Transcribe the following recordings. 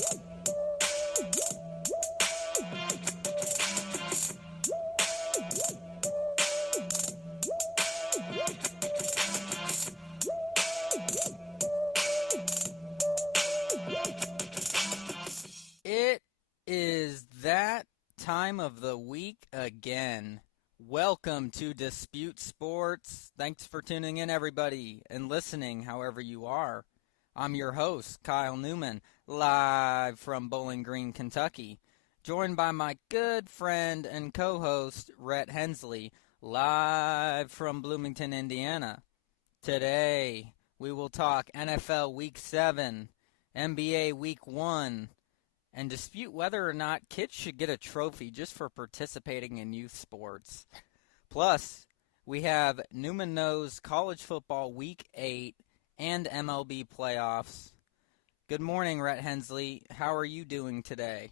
It is that time of the week again. Welcome to Dispute Sports. Thanks for tuning in, everybody, and listening however you are. I'm your host, Kyle Neumann, live from Bowling Green, Kentucky, joined by my good friend and co-host, Rhett Hensley, live from Bloomington, Indiana. Today, we will talk NFL Week 7, NBA Week 1, and dispute whether or not kids should get a trophy just for participating in youth sports. Plus, we have Neumann Knows College Football Week 8 and MLB Playoffs. Good morning, Rhett Hensley. How are you doing today?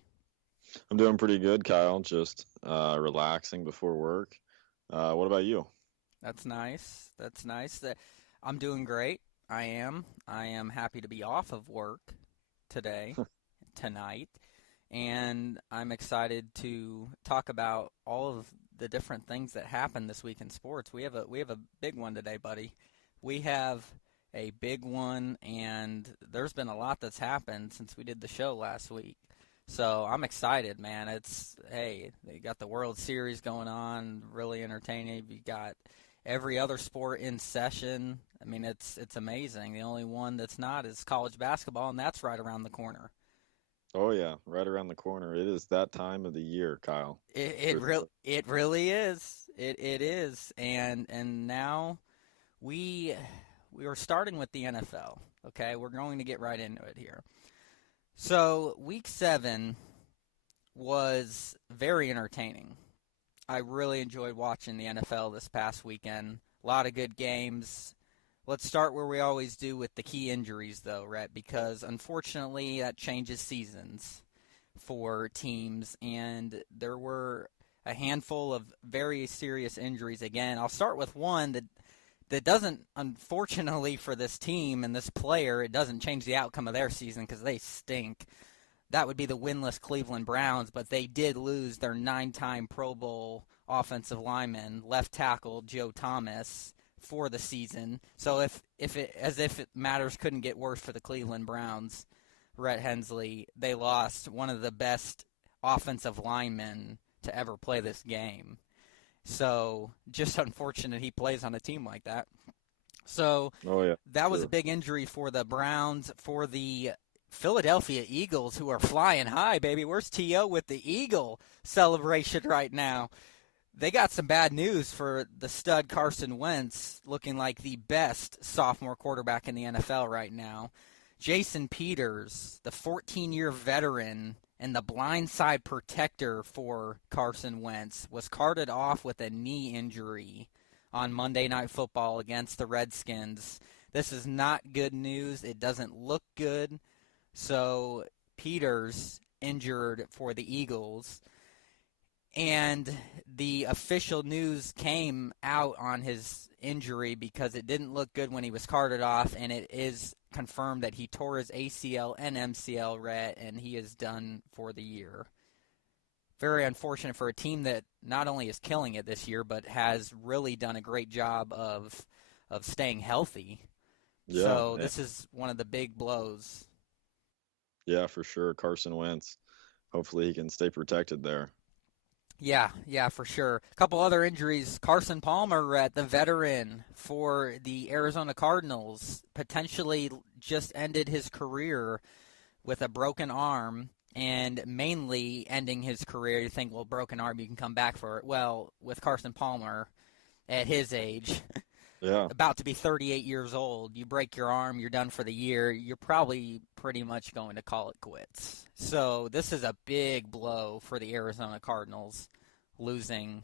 I'm doing pretty good, Kyle. Just relaxing before work. What about you? That's nice. I'm doing great. I am happy to be off of work tonight, and I'm excited to talk about all of the different things that happened this week in sports. We have a big one today, buddy. We have a big one, and there's been a lot that's happened since we did the show last week. So I'm excited, man. They got the World Series going on, really entertaining. You got every other sport in session. I mean, it's amazing. The only one that's not is college basketball, and that's right around the corner. Oh yeah, right around the corner. It is that time of the year, Kyle. It really is. It is. And now we are starting with the NFL. Okay, we're going to get right into it here. So Week 7 was very entertaining. I really enjoyed watching the NFL this past weekend. A lot of good games. Let's start where we always do with the key injuries, though, Rhett, because unfortunately that changes seasons for teams, and there were a handful of very serious injuries again. I'll start with one that doesn't, unfortunately for this team and this player, it doesn't change the outcome of their season because they stink. That would be the winless Cleveland Browns, but they did lose their 9-time Pro Bowl offensive lineman, left tackle Joe Thomas, for the season. So if it matters couldn't get worse for the Cleveland Browns, Rhett Hensley, they lost one of the best offensive linemen to ever play this game. So just unfortunate he plays on a team like that. So that was a big injury for the Browns. For the Philadelphia Eagles, who are flying high, baby. Where's T.O. with the Eagle celebration right now? They got some bad news for the stud Carson Wentz, looking like the best sophomore quarterback in the NFL right now. Jason Peters, the 14-year veteran and the blindside protector for Carson Wentz, was carted off with a knee injury on Monday Night Football against the Redskins. This is not good news. It doesn't look good. So Peters injured for the Eagles. And the official news came out on his injury because it didn't look good when he was carted off, and it is confirmed that he tore his ACL and MCL, Rhett, and he is done for the year. Very unfortunate for a team that not only is killing it this year, but has really done a great job of staying healthy. Yeah, so this is one of the big blows. Yeah, for sure. Carson Wentz. Hopefully he can stay protected there. Yeah, for sure. A couple other injuries. Carson Palmer, the veteran for the Arizona Cardinals, potentially just ended his career with a broken arm, and mainly ending his career. You think, well, broken arm, you can come back for it. Well, with Carson Palmer at his age, about to be 38 years old, you break your arm, you're done for the year, you're probably pretty much going to call it quits. So this is a big blow for the Arizona Cardinals, losing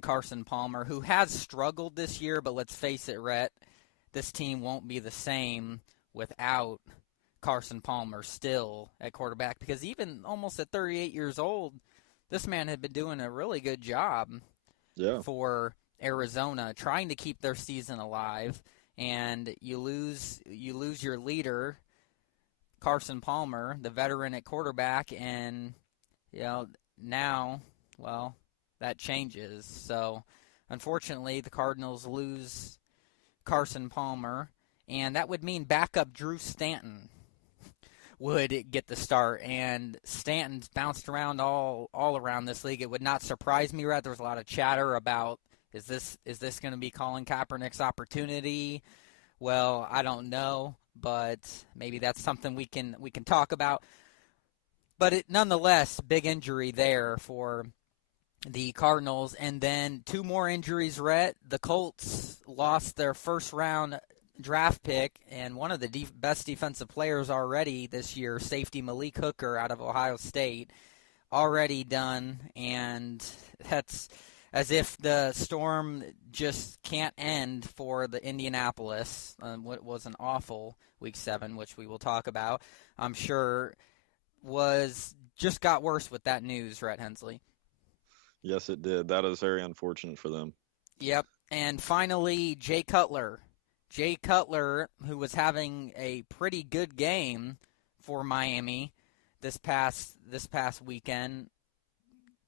Carson Palmer, who has struggled this year, but let's face it, Rhett, this team won't be the same without Carson Palmer still at quarterback, because even almost at 38 years old, this man had been doing a really good job for Arizona, trying to keep their season alive, and you lose your leader, Carson Palmer, the veteran at quarterback, and now, well, that changes. So, unfortunately, the Cardinals lose Carson Palmer, and that would mean backup Drew Stanton would get the start. And Stanton's bounced around all around this league. It would not surprise me, Rhett. There was a lot of chatter about is this going to be Colin Kaepernick's opportunity? Well, I don't know, but maybe that's something we can talk about. But nonetheless, big injury there for the Cardinals. And then two more injuries, Rhett. The Colts lost their first-round draft pick and one of the best defensive players already this year, safety Malik Hooker out of Ohio State, already done. And that's as if the storm just can't end for the Indianapolis. What was an awful Week 7, which we will talk about, I'm sure, just got worse with that news, Rhett Hensley. Yes, it did. That is very unfortunate for them. Yep. And finally, Jay Cutler. Jay Cutler, who was having a pretty good game for Miami this past weekend,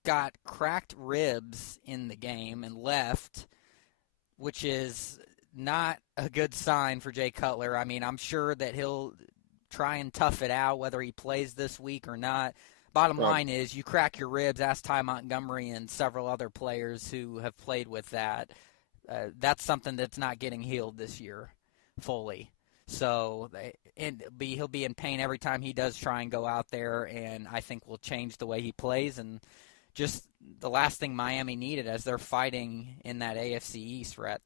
got cracked ribs in the game and left, which is not a good sign for Jay Cutler. I mean, I'm sure that he'll try and tough it out whether he plays this week or not. Bottom line is you crack your ribs. Ask Ty Montgomery and several other players who have played with that. That's something that's not getting healed this year fully. So he'll be in pain every time he does try and go out there, and I think will change the way he plays. And just the last thing Miami needed as they're fighting in that AFC East, Rhett.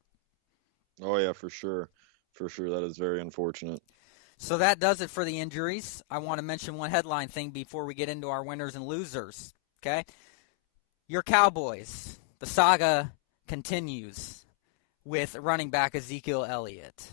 Oh, yeah, for sure. For sure. That is very unfortunate. So that does it for the injuries. I want to mention one headline thing before we get into our winners and losers. Okay? Your Cowboys. The saga continues with running back Ezekiel Elliott.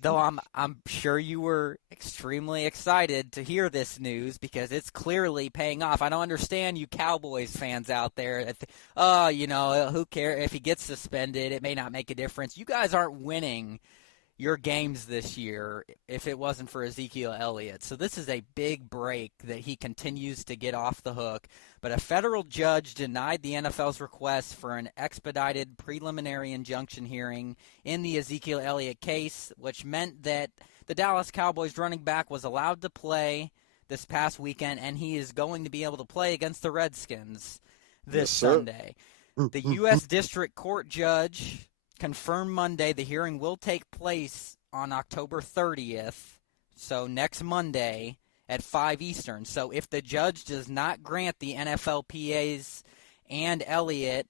Though I'm sure you were extremely excited to hear this news because it's clearly paying off. I don't understand you Cowboys fans out there. Who cares if he gets suspended? It may not make a difference. You guys aren't winning your games this year if it wasn't for Ezekiel Elliott. So this is a big break that he continues to get off the hook. But a federal judge denied the NFL's request for an expedited preliminary injunction hearing in the Ezekiel Elliott case, which meant that the Dallas Cowboys running back was allowed to play this past weekend, and he is going to be able to play against the Redskins this Sunday. The U.S. District Court judge confirmed Monday the hearing will take place on October 30th, so next Monday at 5 Eastern. So if the judge does not grant the NFLPA's and Elliott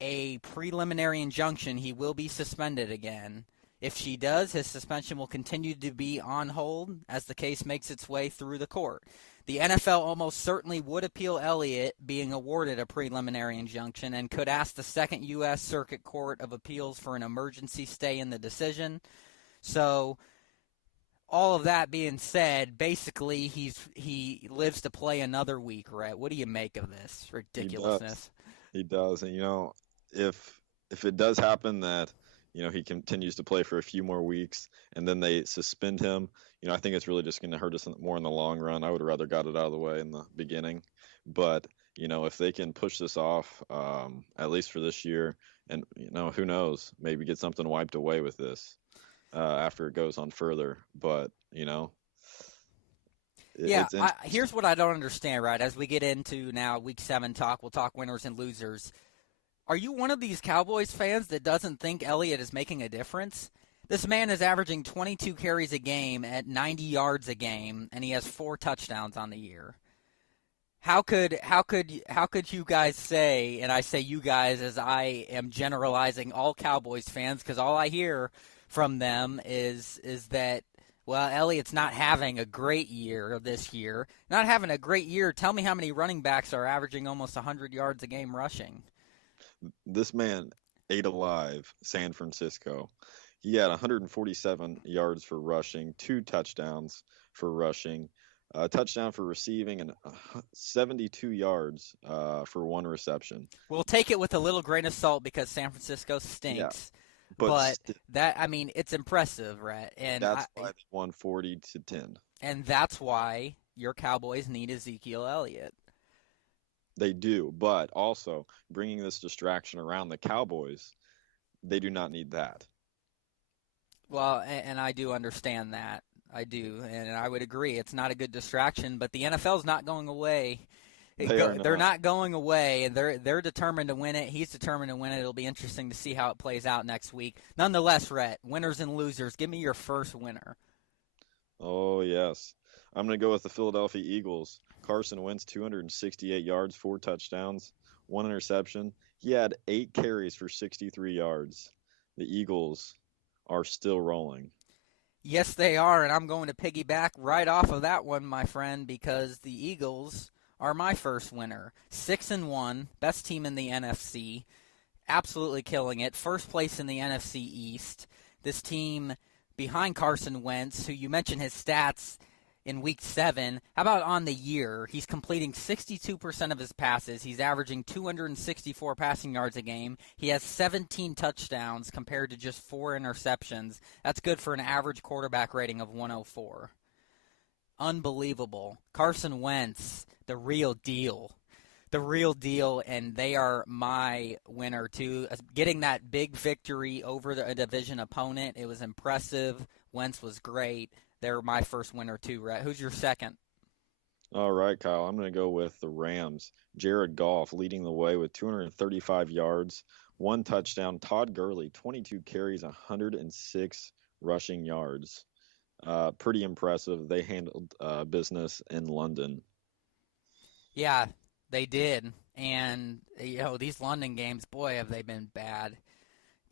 a preliminary injunction, he will be suspended again. If she does, his suspension will continue to be on hold as the case makes its way through the court. The NFL almost certainly would appeal Elliott being awarded a preliminary injunction and could ask the Second U.S. Circuit Court of Appeals for an emergency stay in the decision. So all of that being said, basically he lives to play another week, right? What do you make of this ridiculousness? He does. And, if it does happen that, he continues to play for a few more weeks and then they suspend him, I think it's really just going to hurt us more in the long run. I would have rather got it out of the way in the beginning. But, if they can push this off, at least for this year, and, who knows, maybe get something wiped away with this after it goes on further. But, here's what I don't understand, right? As we get into now Week 7 talk, we'll talk winners and losers. Are you one of these Cowboys fans that doesn't think Elliott is making a difference? This man is averaging 22 carries a game at 90 yards a game, and he has 4 touchdowns on the year. How could you guys say, and I say you guys as I am generalizing all Cowboys fans because all I hear from them is that, well, Elliott's not having a great year this year. Not having a great year. Tell me how many running backs are averaging almost 100 yards a game rushing. This man ate alive San Francisco. He had 147 yards for rushing, 2 touchdowns for rushing, a touchdown for receiving, and 72 yards for 1 reception. We'll take it with a little grain of salt because San Francisco stinks. But that, I mean, it's impressive, Rhett. that's why they won 40-10. And that's why your Cowboys need Ezekiel Elliott. They do, but also bringing this distraction around the Cowboys, they do not need that. Well, and I do understand that. I do, and I would agree. It's not a good distraction, but the NFL's not going away. They're not going away, and they're determined to win it. He's determined to win it. It'll be interesting to see how it plays out next week. Nonetheless, Rhett, winners and losers, give me your first winner. Oh, yes. I'm going to go with the Philadelphia Eagles. Carson Wentz, 268 yards, 4 touchdowns, 1 interception. He had 8 carries for 63 yards. The Eagles are still rolling. Yes, they are, and I'm going to piggyback right off of that one, my friend, because the Eagles are my first winner. 6-1, best team in the NFC, absolutely killing it. First place in the NFC East. This team behind Carson Wentz, who you mentioned his stats in Week 7. How about on the year? He's completing 62% of his passes. He's averaging 264 passing yards a game. He has 17 touchdowns compared to just 4 interceptions. That's good for an average quarterback rating of 104. Unbelievable. Carson Wentz, the real deal. The real deal, and they are my winner, too. Getting that big victory over a division opponent, it was impressive. Wentz was great. They're my first winner, too, Rhett. Who's your second? All right, Kyle. I'm going to go with the Rams. Jared Goff leading the way with 235 yards, 1 touchdown. Todd Gurley, 22 carries, 106 rushing yards. Pretty impressive. They handled business in London. Yeah, they did. And, these London games, boy, have they been bad.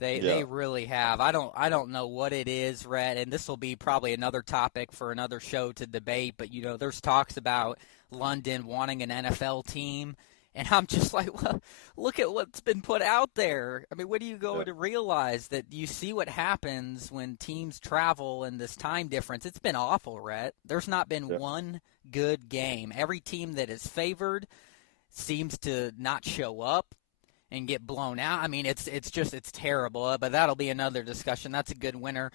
They really have. I don't know what it is, Rhett, and this will be probably another topic for another show to debate, but, there's talks about London wanting an NFL team, and I'm just like, well, look at what's been put out there. I mean, what do you go to realize that you see what happens when teams travel and this time difference? It's been awful, Rhett. There's not been one good game. Every team that is favored seems to not show up and get blown out. I mean, it's terrible, but that'll be another discussion. That's a good winner.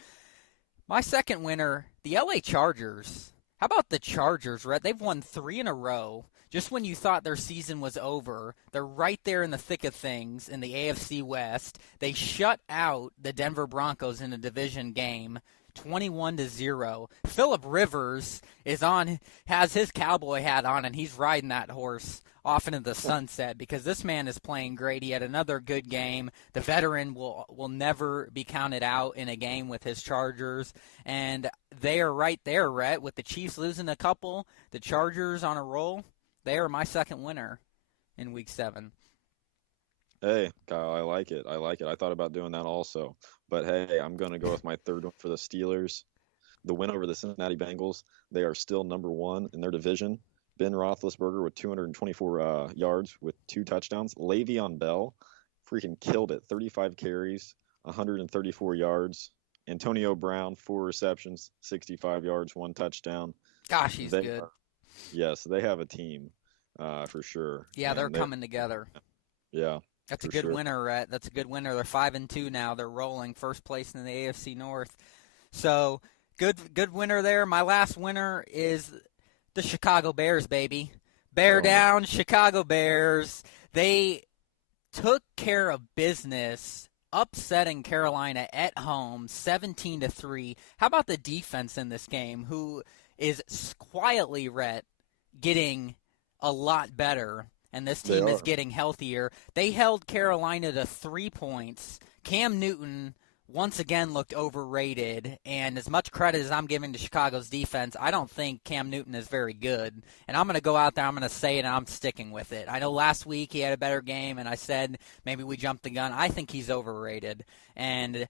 My second winner, the LA Chargers. How about the Chargers, Rhett? They've won 3 in a row. Just when you thought their season was over, they're right there in the thick of things in the AFC West. They shut out the Denver Broncos in a division game, 21-0. Phillip Rivers has his cowboy hat on, and he's riding that horse off into the sunset because this man is playing great. He had another good game. The veteran will never be counted out in a game with his Chargers, and they are right there, Rhett, with the Chiefs losing a couple, the Chargers on a roll. They are my second winner in Week 7. Hey, Kyle, I like it. I thought about doing that also. But, hey, I'm going to go with my third one for the Steelers. The win over the Cincinnati Bengals. They are still number 1 in their division. Ben Roethlisberger with 224 yards with 2 touchdowns. Le'Veon Bell freaking killed it. 35 carries, 134 yards. Antonio Brown, 4 receptions, 65 yards, 1 touchdown. Gosh, he's good. Yes, they have a team for sure. Yeah, they're coming together. Yeah. That's a good winner, Rhett. That's a good winner. They're 5-2 now. They're rolling first place in the AFC North. So, good winner there. My last winner is the Chicago Bears, baby. Bear down, Chicago Bears. They took care of business, upsetting Carolina at home, 17-3. How about the defense in this game, who is quietly, Rhett, getting a lot better, and this team is getting healthier. They held Carolina to 3 points. Cam Newton once again looked overrated, and as much credit as I'm giving to Chicago's defense, I don't think Cam Newton is very good. And I'm going to go out there, I'm going to say it, and I'm sticking with it. I know last week he had a better game, and I said maybe we jumped the gun. I think he's overrated. And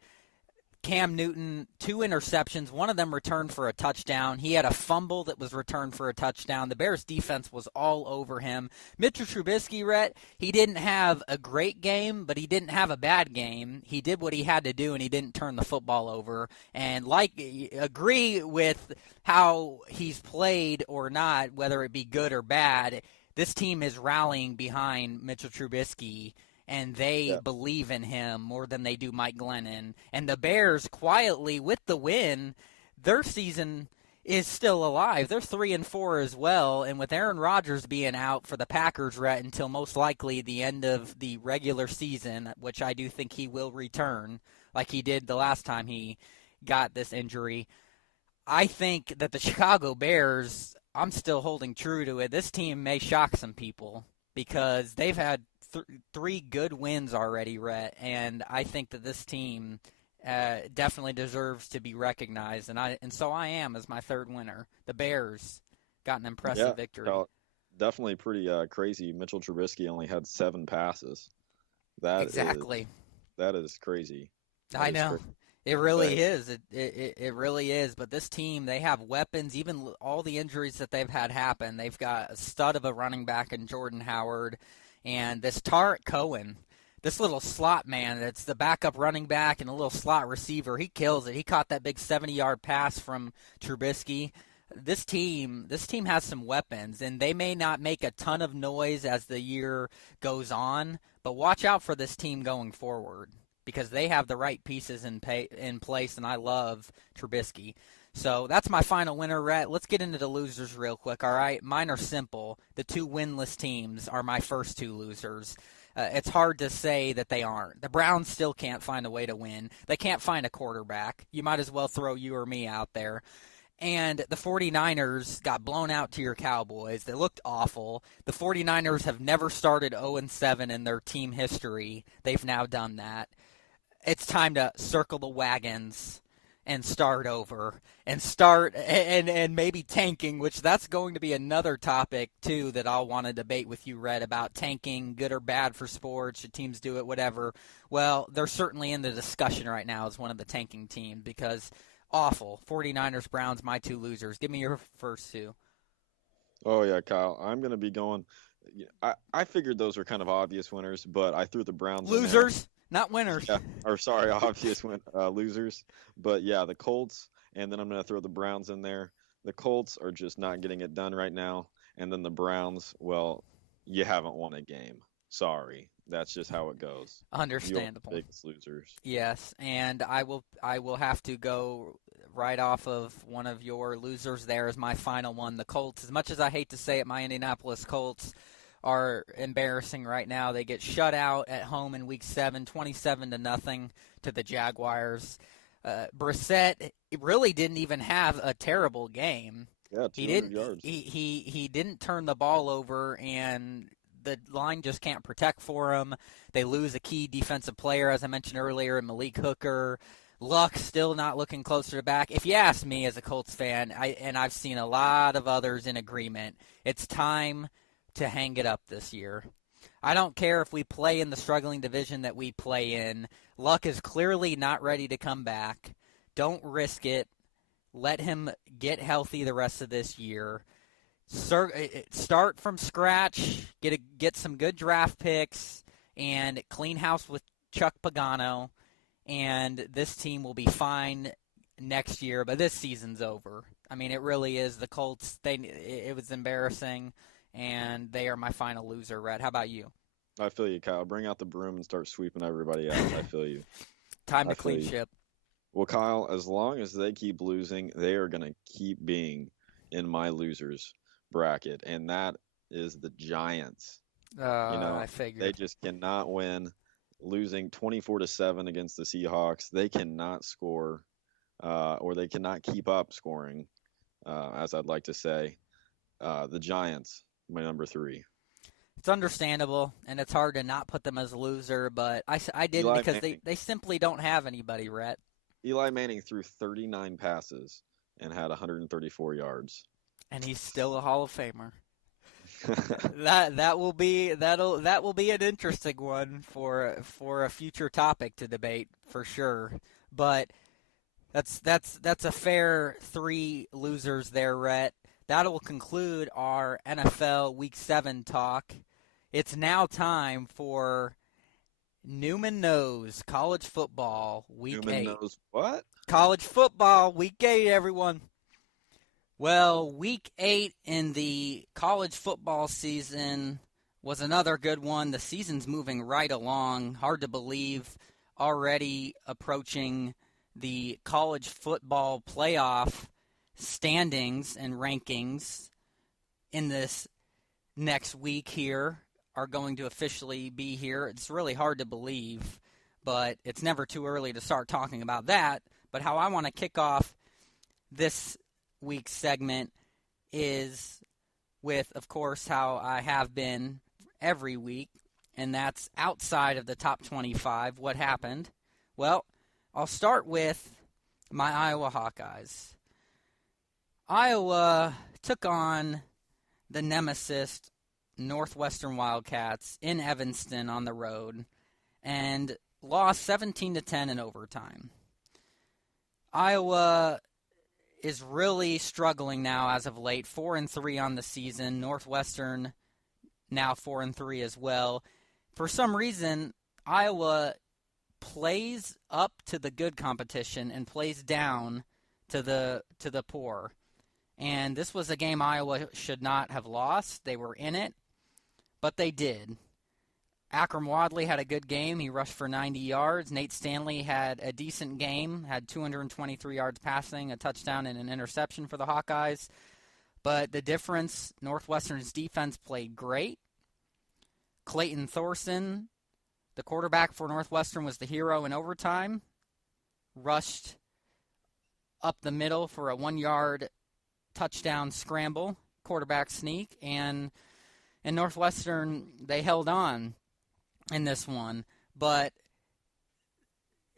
Cam Newton, 2 interceptions. One of them returned for a touchdown. He had a fumble that was returned for a touchdown. The Bears' defense was all over him. Mitchell Trubisky, Rhett, he didn't have a great game, but he didn't have a bad game. He did what he had to do, and he didn't turn the football over. And agree with how he's played or not, whether it be good or bad, this team is rallying behind Mitchell Trubisky. and they Yeah. believe in him more than they do Mike Glennon. And the Bears, quietly, with the win, their season is still alive. They're 3-4 as well, and with Aaron Rodgers being out for the Packers, Rhett, until most likely the end of the regular season, which I do think he will return, like he did the last time he got this injury. I think that the Chicago Bears, I'm still holding true to it. This team may shock some people because they've had three good wins already, Rhett, and I think that this team definitely deserves to be recognized, and so I am as my third winner. The Bears got an impressive victory. Definitely pretty crazy. Mitchell Trubisky only had 7 passes. That is crazy. I know. It really is. It really is. But this team, they have weapons. Even all the injuries that they've had happen, they've got a stud of a running back in Jordan Howard. And this Tarek Cohen, this little slot man that's the backup running back and a little slot receiver, he kills it. He caught that big 70-yard pass from Trubisky. This team has some weapons, and they may not make a ton of noise as the year goes on, but watch out for this team going forward because they have the right pieces in place, and I love Trubisky. So that's my final winner, Rhett. Let's get into the losers real quick, all right? Mine are simple. The 2 winless teams are my first 2 losers. It's hard to say that they aren't. The Browns still can't find a way to win. They can't find a quarterback. You might as well throw you or me out there. And the 49ers got blown out to your Cowboys. They looked awful. The 49ers have never started 0-7 in their team history. They've now done that. It's time to circle the wagons and start over and maybe tanking, which that's going to be another topic too that I'll want to debate with you, Rhett, about tanking, good or bad for sports, should teams do it, whatever. Well, they're certainly in the discussion right now as one of the tanking teams because awful. 49ers, Browns, my 2 losers. Give me your first 2. Oh yeah, Kyle, I'm going to be going I figured those were kind of obvious winners, but I threw the Browns losers. Not winners. Yeah, or sorry, obvious losers. But yeah, the Colts, and then I'm going to throw the Browns in there. The Colts are just not getting it done right now. And then the Browns, well, you haven't won a game. Sorry. That's just how it goes. Understandable. You're the biggest losers. Yes, and I will have to go right off of one of your losers there as my final one. The Colts, as much as I hate to say it, my Indianapolis Colts are embarrassing right now. They get shut out at home in Week 7, 27-0 to the Jaguars. Brissett really didn't even have a terrible game. Yeah, 200 yards. He didn't turn the ball over, and the line just can't protect for him. They lose a key defensive player, as I mentioned earlier, Malik Hooker. Luck still not looking closer to back. If you ask me as a Colts fan, and I've seen a lot of others in agreement, it's time to hang it up this year. I don't care if we play in the struggling division that we play in. Luck is clearly not ready to come back. Don't risk it. Let him get healthy the rest of this year. Start from scratch. Get some good draft picks and clean house with Chuck Pagano, and this team will be fine next year. But this season's over. I mean, it really is. The Colts. It was embarrassing. And they are my final loser, Rhett. How about you? I feel you, Kyle. Bring out the broom and start sweeping everybody out. I feel you. Time to clean ship. Well, Kyle, as long as they keep losing, they are going to keep being in my losers bracket, and that is the Giants. I figured. They just cannot win. Losing 24-7 against the Seahawks, they cannot score, or they cannot keep up scoring, as I'd like to say. The Giants, my number 3. It's understandable, and it's hard to not put them as a loser, but I did because they simply don't have anybody, Rhett. Eli Manning threw 39 passes and had 134 yards. And he's still a Hall of Famer. that will be an interesting one for a future topic to debate for sure. But that's a fair 3 losers there, Rhett. That will conclude our NFL Week 7 talk. It's now time for Neumann Knows College Football Week 8. Neumann Knows what? College Football Week 8, everyone. Well, Week 8 in the college football season was another good one. The season's moving right along. Hard to believe, already approaching the college football playoff standings and rankings in this next week here are going to officially be here. It's really hard to believe, but it's never too early to start talking about that. But how I want to kick off this week's segment is with, of course, how I have been every week, and that's outside of the top 25. What happened? Well, I'll start with my Iowa Hawkeyes. Iowa took on the nemesis Northwestern Wildcats in Evanston on the road and lost 17-10 in overtime. Iowa is really struggling now as of late, 4-3 on the season. Northwestern now 4-3 as well. For some reason, Iowa plays up to the good competition and plays down to the poor. And this was a game Iowa should not have lost. They were in it, but they did. Akram Wadley had a good game. He rushed for 90 yards. Nate Stanley had a decent game, had 223 yards passing, a touchdown, and an interception for the Hawkeyes. But the difference, Northwestern's defense played great. Clayton Thorson, the quarterback for Northwestern, was the hero in overtime. Rushed up the middle for a 1-yard touchdown scramble, quarterback sneak, and Northwestern, they held on in this one. But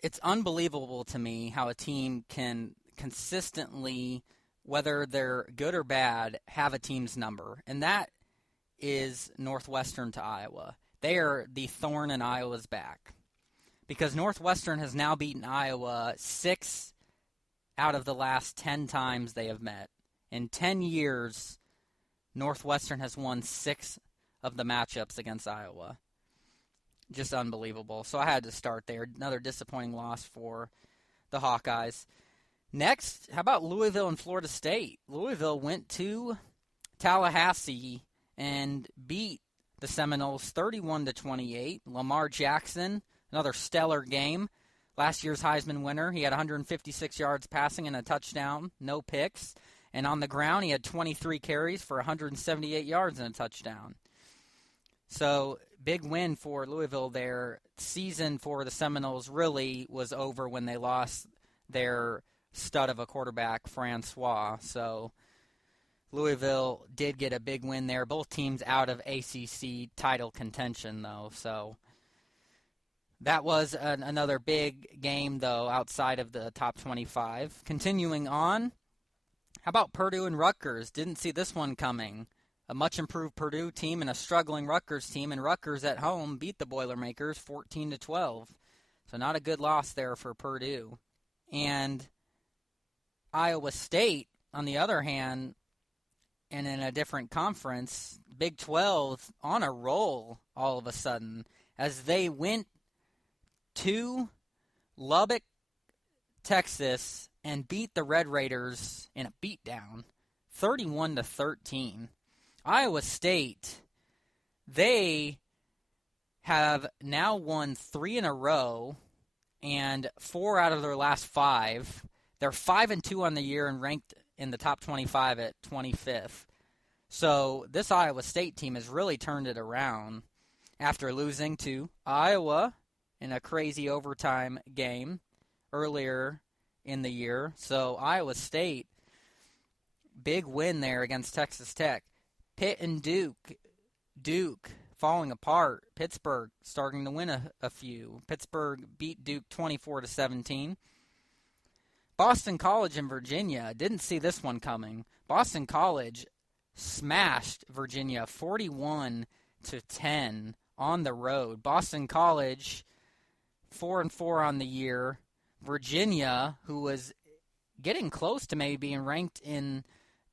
it's unbelievable to me how a team can consistently, whether they're good or bad, have a team's number. And that is Northwestern to Iowa. They are the thorn in Iowa's back. Because Northwestern has now beaten Iowa 6 out of the last 10 times they have met. In 10 years, Northwestern has won 6 of the matchups against Iowa. Just unbelievable. So I had to start there. Another disappointing loss for the Hawkeyes. Next, how about Louisville and Florida State? Louisville went to Tallahassee and beat the Seminoles 31-28. Lamar Jackson, another stellar game. Last year's Heisman winner. He had 156 yards passing and a touchdown, no picks. And on the ground, he had 23 carries for 178 yards and a touchdown. So, big win for Louisville there. Season for the Seminoles really was over when they lost their stud of a quarterback, Francois. So, Louisville did get a big win there. Both teams out of ACC title contention, though. So, that was another big game, though, outside of the top 25. Continuing on, how about Purdue and Rutgers? Didn't see this one coming. A much-improved Purdue team and a struggling Rutgers team, and Rutgers at home beat the Boilermakers 14-12. So not a good loss there for Purdue. And Iowa State, on the other hand, and in a different conference, Big 12 on a roll all of a sudden, as they went to Lubbock, Texas, and beat the Red Raiders in a beatdown, 31-13. Iowa State, they have now won 3 in a row and 4 out of their last 5. They're 5-2 on the year and ranked in the top 25 at 25th. So this Iowa State team has really turned it around after losing to Iowa in a crazy overtime game earlier in the year. So Iowa State, big win there against Texas Tech. Pitt and Duke falling apart. Pittsburgh starting to win a few. Pittsburgh beat Duke 24-17. Boston College and Virginia, didn't see this one coming. Boston College smashed Virginia 41-10 on the road. Boston College 4-4 on the year. Virginia, who was getting close to maybe being ranked in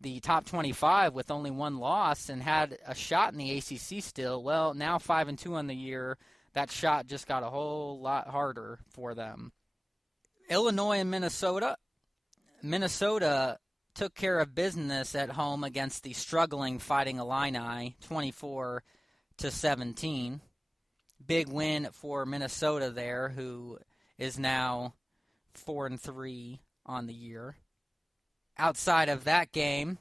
the top 25 with only 1 loss and had a shot in the ACC still. Well, now 5-2 on the year. That shot just got a whole lot harder for them. Illinois and Minnesota. Minnesota took care of business at home against the struggling Fighting Illini, 24-10. 17. Big win for Minnesota there, who is now 4-3 on the year. Outside of that game,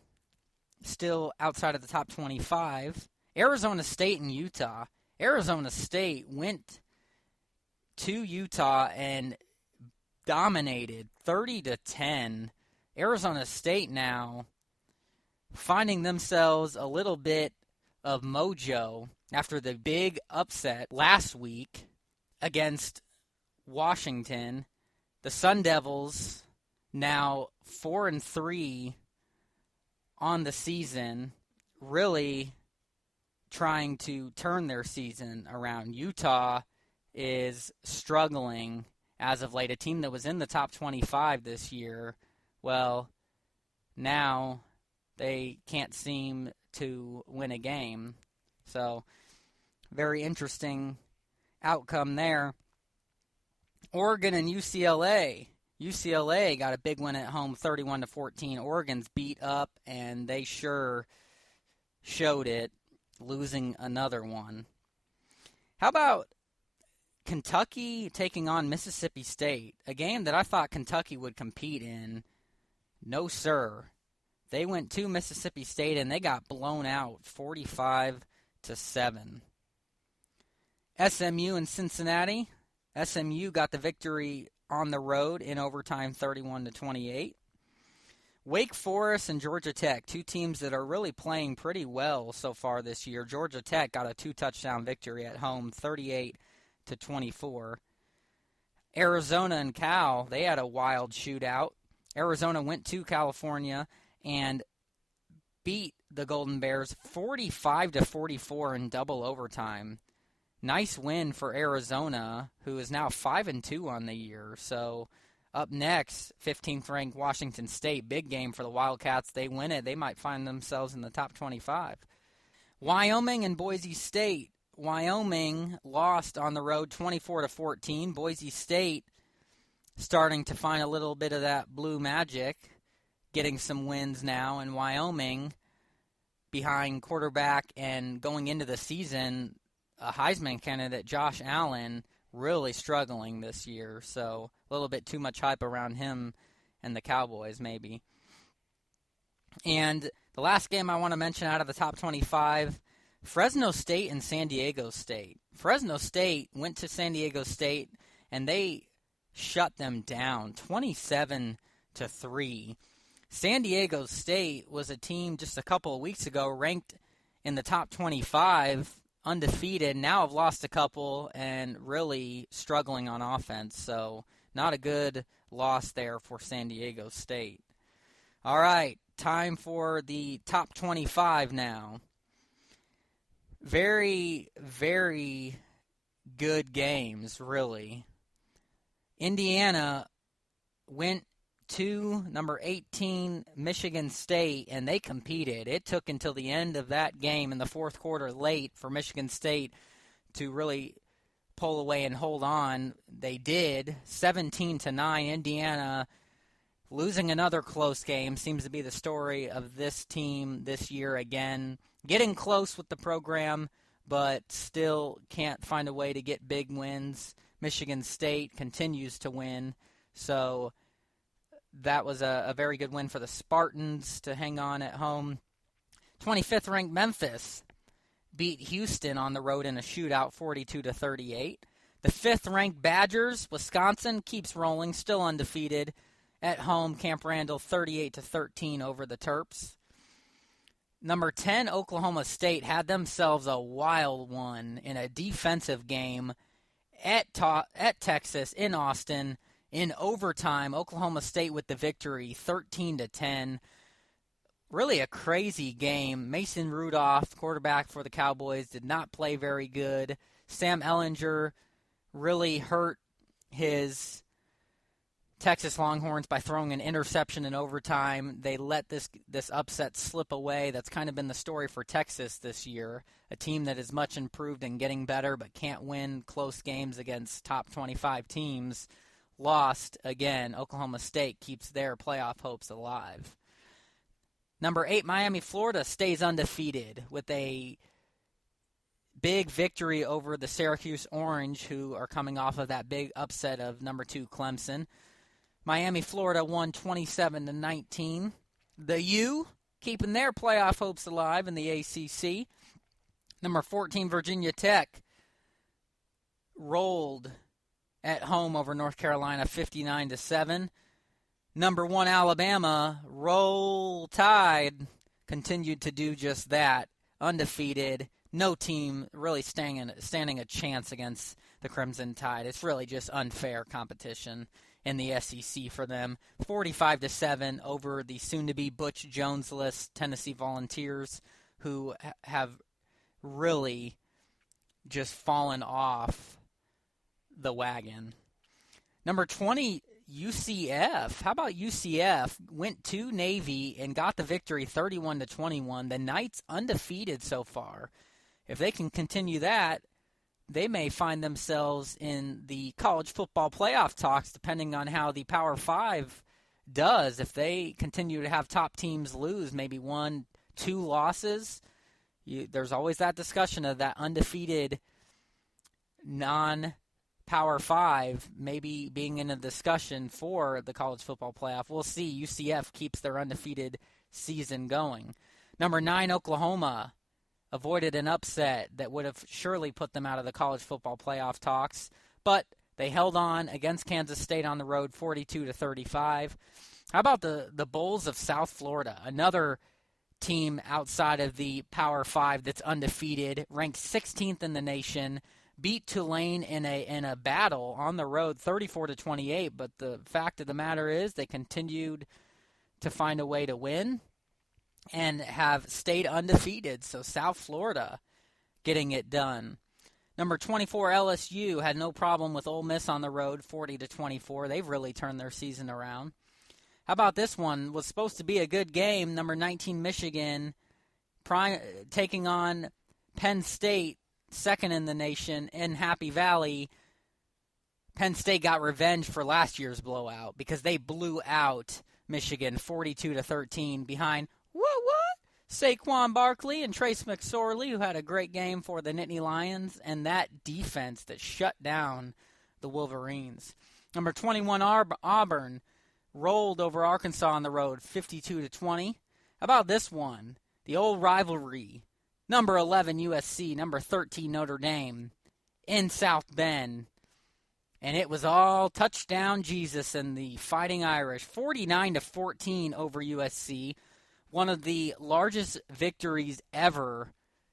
still outside of the top 25, Arizona State and Utah. Arizona State went to Utah and dominated 30-10. Arizona State now finding themselves a little bit of mojo after the big upset last week against Washington. The Sun Devils now 4-3 on the season, really trying to turn their season around. Utah is struggling as of late. A team that was in the top 25 this year, well, now they can't seem to win a game. So, very interesting outcome there. Oregon and UCLA. UCLA got a big win at home, 31-14. Oregon's beat up, and they sure showed it, losing another one. How about Kentucky taking on Mississippi State? A game that I thought Kentucky would compete in. No, sir. They went to Mississippi State, and they got blown out 45-7. SMU and Cincinnati. SMU got the victory on the road in overtime, 31-28. Wake Forest and Georgia Tech, two teams that are really playing pretty well so far this year. Georgia Tech got a 2-touchdown victory at home, 38-24. Arizona and Cal, they had a wild shootout. Arizona went to California and beat the Golden Bears 45-44 in double overtime. Nice win for Arizona, who is now 5-2 on the year. So up next, 15th ranked Washington State. Big game for the Wildcats. They win it, they might find themselves in the top 25. Wyoming and Boise State. Wyoming lost on the road 24-14. Boise State starting to find a little bit of that blue magic, getting some wins now. And Wyoming, behind quarterback and going into the season, a Heisman candidate, Josh Allen, really struggling this year. So a little bit too much hype around him and the Cowboys maybe. And the last game I want to mention out of the top 25, Fresno State and San Diego State. Fresno State went to San Diego State, and they shut them down 27-3. San Diego State was a team just a couple of weeks ago ranked in the top 25, undefeated. Now have lost a couple and really struggling on offense. So not a good loss there for San Diego State. All right, time for the top 25 now. Very, very good games, really. Indiana went to number 18, Michigan State, and they competed. It took until the end of that game in the fourth quarter late for Michigan State to really pull away and hold on. They did, 17-9. Indiana losing another close game seems to be the story of this team this year again. Getting close with the program, but still can't find a way to get big wins. Michigan State continues to win, so that was a very good win for the Spartans to hang on at home. 25th ranked Memphis beat Houston on the road in a shootout, 42-38. The 5th ranked Badgers, Wisconsin, keeps rolling, still undefeated at home. Camp Randall 38-13 over the Terps. Number 10, Oklahoma State, had themselves a wild one in a defensive game at Texas in Austin. In overtime, Oklahoma State with the victory, 13-10. Really a crazy game. Mason Rudolph, quarterback for the Cowboys, did not play very good. Sam Ehlinger really hurt his Texas Longhorns by throwing an interception in overtime. They let this upset slip away. That's kind of been the story for Texas this year. A team that is much improved and getting better but can't win close games against top 25 teams. Lost again. Oklahoma State keeps their playoff hopes alive. Number 8, Miami, Florida stays undefeated with a big victory over the Syracuse Orange, who are coming off of that big upset of number 2 Clemson. Miami, Florida won 27-19. The U keeping their playoff hopes alive in the ACC. Number 14 Virginia Tech rolled at home over North Carolina 59-7. Number 1 Alabama, Roll Tide, continued to do just that. Undefeated. No team really standing a chance against the Crimson Tide. It's really just unfair competition in the SEC for them. 45-7 over the soon-to-be Butch Jones-less Tennessee Volunteers, who have really just fallen off the wagon. Number 20, UCF. How about UCF? Went to Navy and got the victory 31-21. The Knights undefeated so far. If they can continue that, they may find themselves in the college football playoff talks, depending on how the Power 5 does. If they continue to have top teams lose, maybe 1-2 losses, there's always that discussion of that undefeated non-Power 5 maybe being in a discussion for the college football playoff. We'll see. UCF keeps their undefeated season going. Number 9, Oklahoma avoided an upset that would have surely put them out of the college football playoff talks, but they held on against Kansas State on the road 42-35. How about the Bulls of South Florida? Another team outside of the Power 5 that's undefeated, ranked 16th in the nation, beat Tulane in a battle on the road 34-28, but the fact of the matter is they continued to find a way to win and have stayed undefeated. So South Florida getting it done. Number 24 LSU had no problem with Ole Miss on the road 40-24. They've really turned their season around. How about this one? Was supposed to be a good game. Number 19 Michigan taking on Penn State, second in the nation in Happy Valley. Penn State got revenge for last year's blowout because they blew out Michigan 42-13 behind what? Saquon Barkley and Trace McSorley, who had a great game for the Nittany Lions, and that defense that shut down the Wolverines. Number 21 Auburn rolled over Arkansas on the road 52-20. How about this one? The old rivalry. Number 11 USC, number 13 Notre Dame in South Bend. And it was all touchdown Jesus and the Fighting Irish. 49-14 over USC. One of the largest victories ever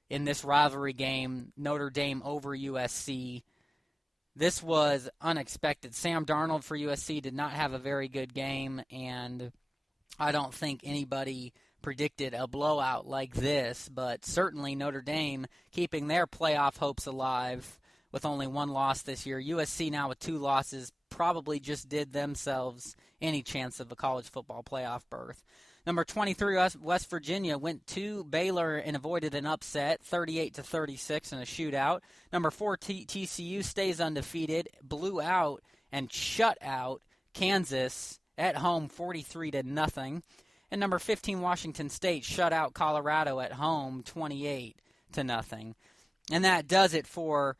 in this rivalry game, Notre Dame over USC. This was unexpected. Sam Darnold for USC did not have a very good game, and I don't think anybody predicted a blowout like this, but certainly Notre Dame keeping their playoff hopes alive with only 1 loss this year. USC now with 2 losses probably just did themselves any chance of a college football playoff berth. Number 23 West Virginia went to Baylor and avoided an upset, 38-36 in a shootout. Number 4 TCU stays undefeated, blew out and shut out Kansas at home 43-0. And number 15 Washington State shut out Colorado at home 28-0. And that does it for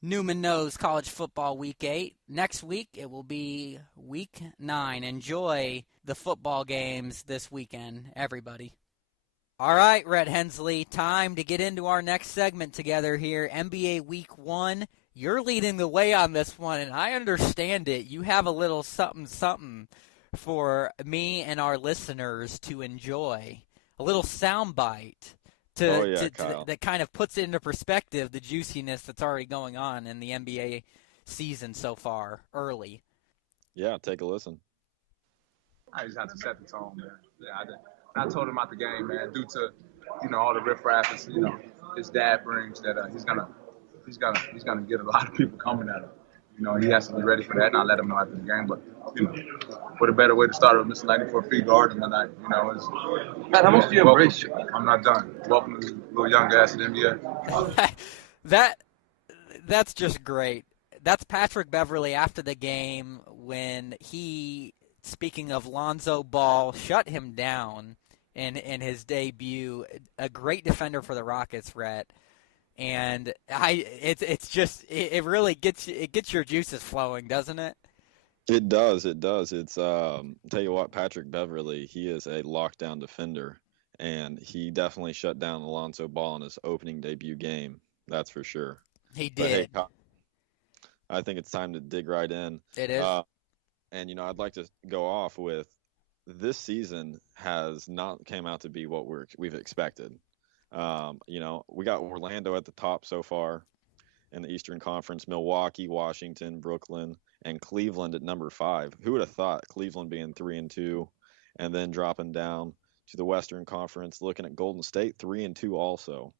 Neumann Knows College Football Week 8. Next week, it will be Week 9. Enjoy the football games this weekend, everybody. All right, Rhett Hensley, time to get into our next segment together here. NBA Week 1. You're leading the way on this one, and I understand it. You have a little something for me and our listeners to enjoy. A little soundbite. That kind of puts it into perspective, the juiciness that's already going on in the NBA season so far, early. Yeah, take a listen. I just have to set the tone, man. Yeah, I told him about the game, man, due to, all the riffraff, his dad brings, that he's gonna get a lot of people coming at him. He has to be ready for that, and I let him know after the game. But, what a better way to start with Mr. 94 feet guard than that, is. Man, how much do you embrace? I'm not done. Welcome to the little young ass in the NBA. That's just great. That's Patrick Beverley after the game when he, speaking of Lonzo Ball, shut him down in his debut. A great defender for the Rockets, Rhett. And it really gets your juices flowing, doesn't it? It does. It does. It's tell you what, Patrick Beverly, he is a lockdown defender, and he definitely shut down Alonso Ball in his opening debut game. That's for sure. He But hey, did. I think it's time to dig right in. It is. And I'd like to go off with this season has not came out to be what we've expected. We got Orlando at the top so far in the Eastern Conference, Milwaukee, Washington, Brooklyn, and Cleveland at number 5. Who would have thought Cleveland being 3-2, and then dropping down to the Western Conference, looking at Golden State 3-2 also.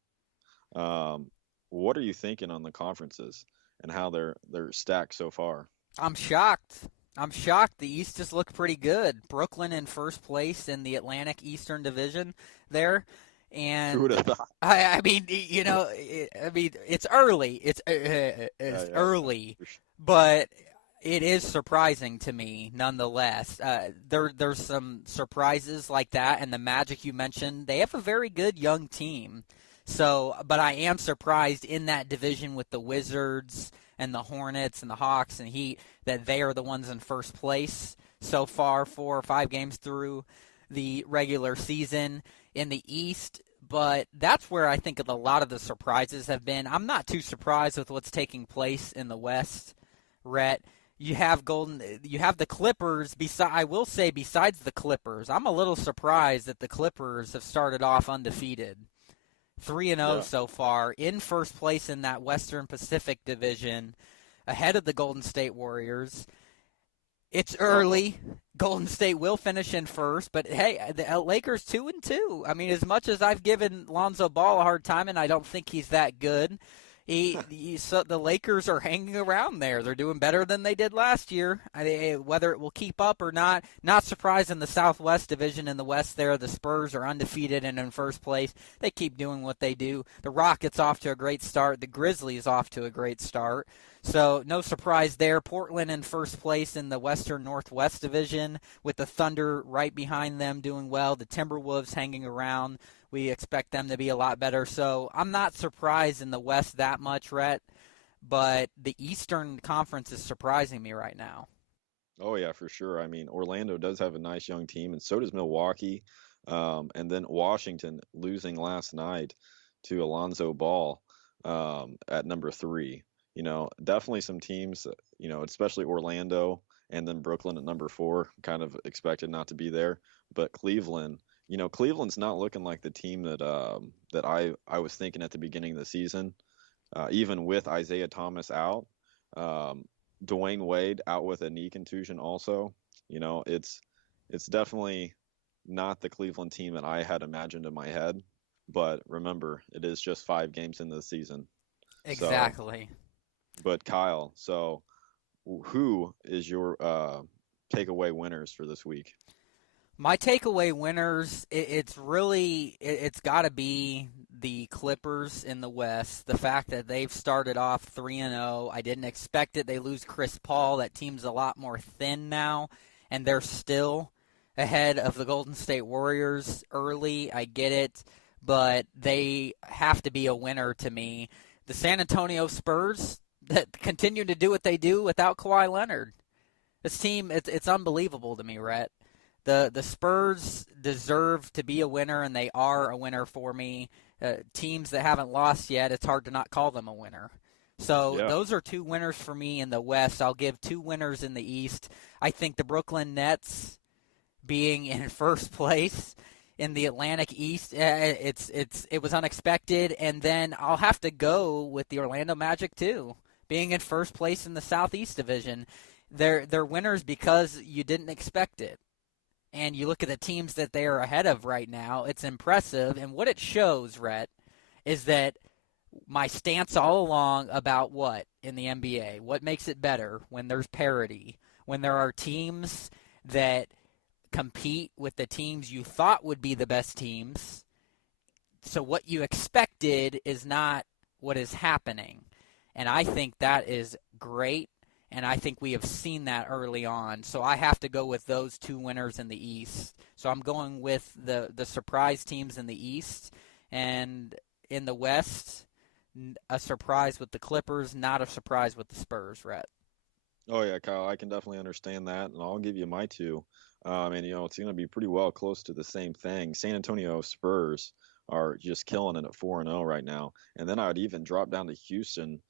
What are you thinking on the conferences and how they're stacked so far? I'm shocked. The East just looked pretty good. Brooklyn in first place in the Atlantic Eastern Division there. And Who would have thought? I mean, it's early. It's early, but it is surprising to me nonetheless. There's some surprises like that, and the Magic you mentioned, they have a very good young team. So, but I am surprised in that division with the Wizards and the Hornets and the Hawks and Heat that they are the ones in first place so far 4 or 5 games through the regular season in the East. But that's where I think a lot of the surprises have been. I'm not too surprised with what's taking place in the West, Rhett. You have the Clippers. I will say, besides the Clippers, I'm a little surprised that the Clippers have started off undefeated. 3-0 so far, in first place in that Western Pacific Division, ahead of the Golden State Warriors. It's early. Golden State will finish in first, but hey, the Lakers 2-2. I mean, as much as I've given Lonzo Ball a hard time, and I don't think he's that good, so the Lakers are hanging around there. They're doing better than they did last year. Whether it will keep up or not, not surprised in the Southwest Division in the West there. The Spurs are undefeated and in first place. They keep doing what they do. The Rockets off to a great start. The Grizzlies off to a great start. So no surprise there. Portland in first place in the Western Northwest Division with the Thunder right behind them doing well. The Timberwolves hanging around. We expect them to be a lot better. So I'm not surprised in the West that much, Rhett, but the Eastern Conference is surprising me right now. Oh, yeah, for sure. I mean, Orlando does have a nice young team, and so does Milwaukee. And then Washington losing last night to Alonzo Ball at number 3. Definitely some teams, especially Orlando and then Brooklyn at number 4, kind of expected not to be there. But Cleveland's not looking like the team that I was thinking at the beginning of the season. Even with Isaiah Thomas out, Dwayne Wade out with a knee contusion also. It's definitely not the Cleveland team that I had imagined in my head. But remember, it is just 5 games into the season. Exactly. But Kyle, so who is your takeaway winners for this week? My takeaway winners, it's got to be the Clippers in the West. The fact that they've started off 3-0, I didn't expect it. They lose Chris Paul. That team's a lot more thin now, and they're still ahead of the Golden State Warriors early. I get it, but they have to be a winner to me. The San Antonio Spurs that continue to do what they do without Kawhi Leonard. This team, it's unbelievable to me, Rhett. The Spurs deserve to be a winner, and they are a winner for me. Teams that haven't lost yet, it's hard to not call them a winner. So Those are 2 winners for me in the West. I'll give 2 winners in the East. I think the Brooklyn Nets being in first place in the Atlantic East, it was unexpected. And then I'll have to go with the Orlando Magic too, being in first place in the Southeast Division. They're winners because you didn't expect it. And you look at the teams that they are ahead of right now, it's impressive. And what it shows, Rhett, is that my stance all along about what in the NBA, what makes it better when there's parity, when there are teams that compete with the teams you thought would be the best teams. So what you expected is not what is happening. And I think that is great. And I think we have seen that early on. So I have to go with those 2 winners in the East. So I'm going with the surprise teams in the East. And in the West, a surprise with the Clippers, not a surprise with the Spurs, Rhett. Oh yeah, Kyle, I can definitely understand that, and I'll give you my two. And it's going to be pretty well close to the same thing. San Antonio Spurs are just killing it at 4-0 right now, and then I would even drop down to Houston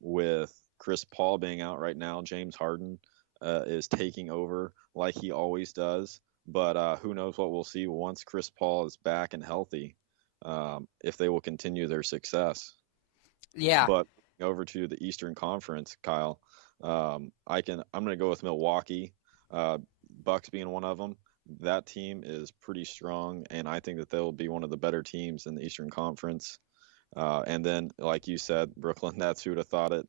with Chris Paul being out right now. James Harden is taking over like he always does, but who knows what we'll see once Chris Paul is back and healthy, if they will continue their success. Yeah. But over to the Eastern Conference, Kyle. I'm going to go with Milwaukee, Bucks being one of them. That team is pretty strong, and I think that they'll be one of the better teams in the Eastern Conference. And then, like you said, Brooklyn Nets, who would have thought it,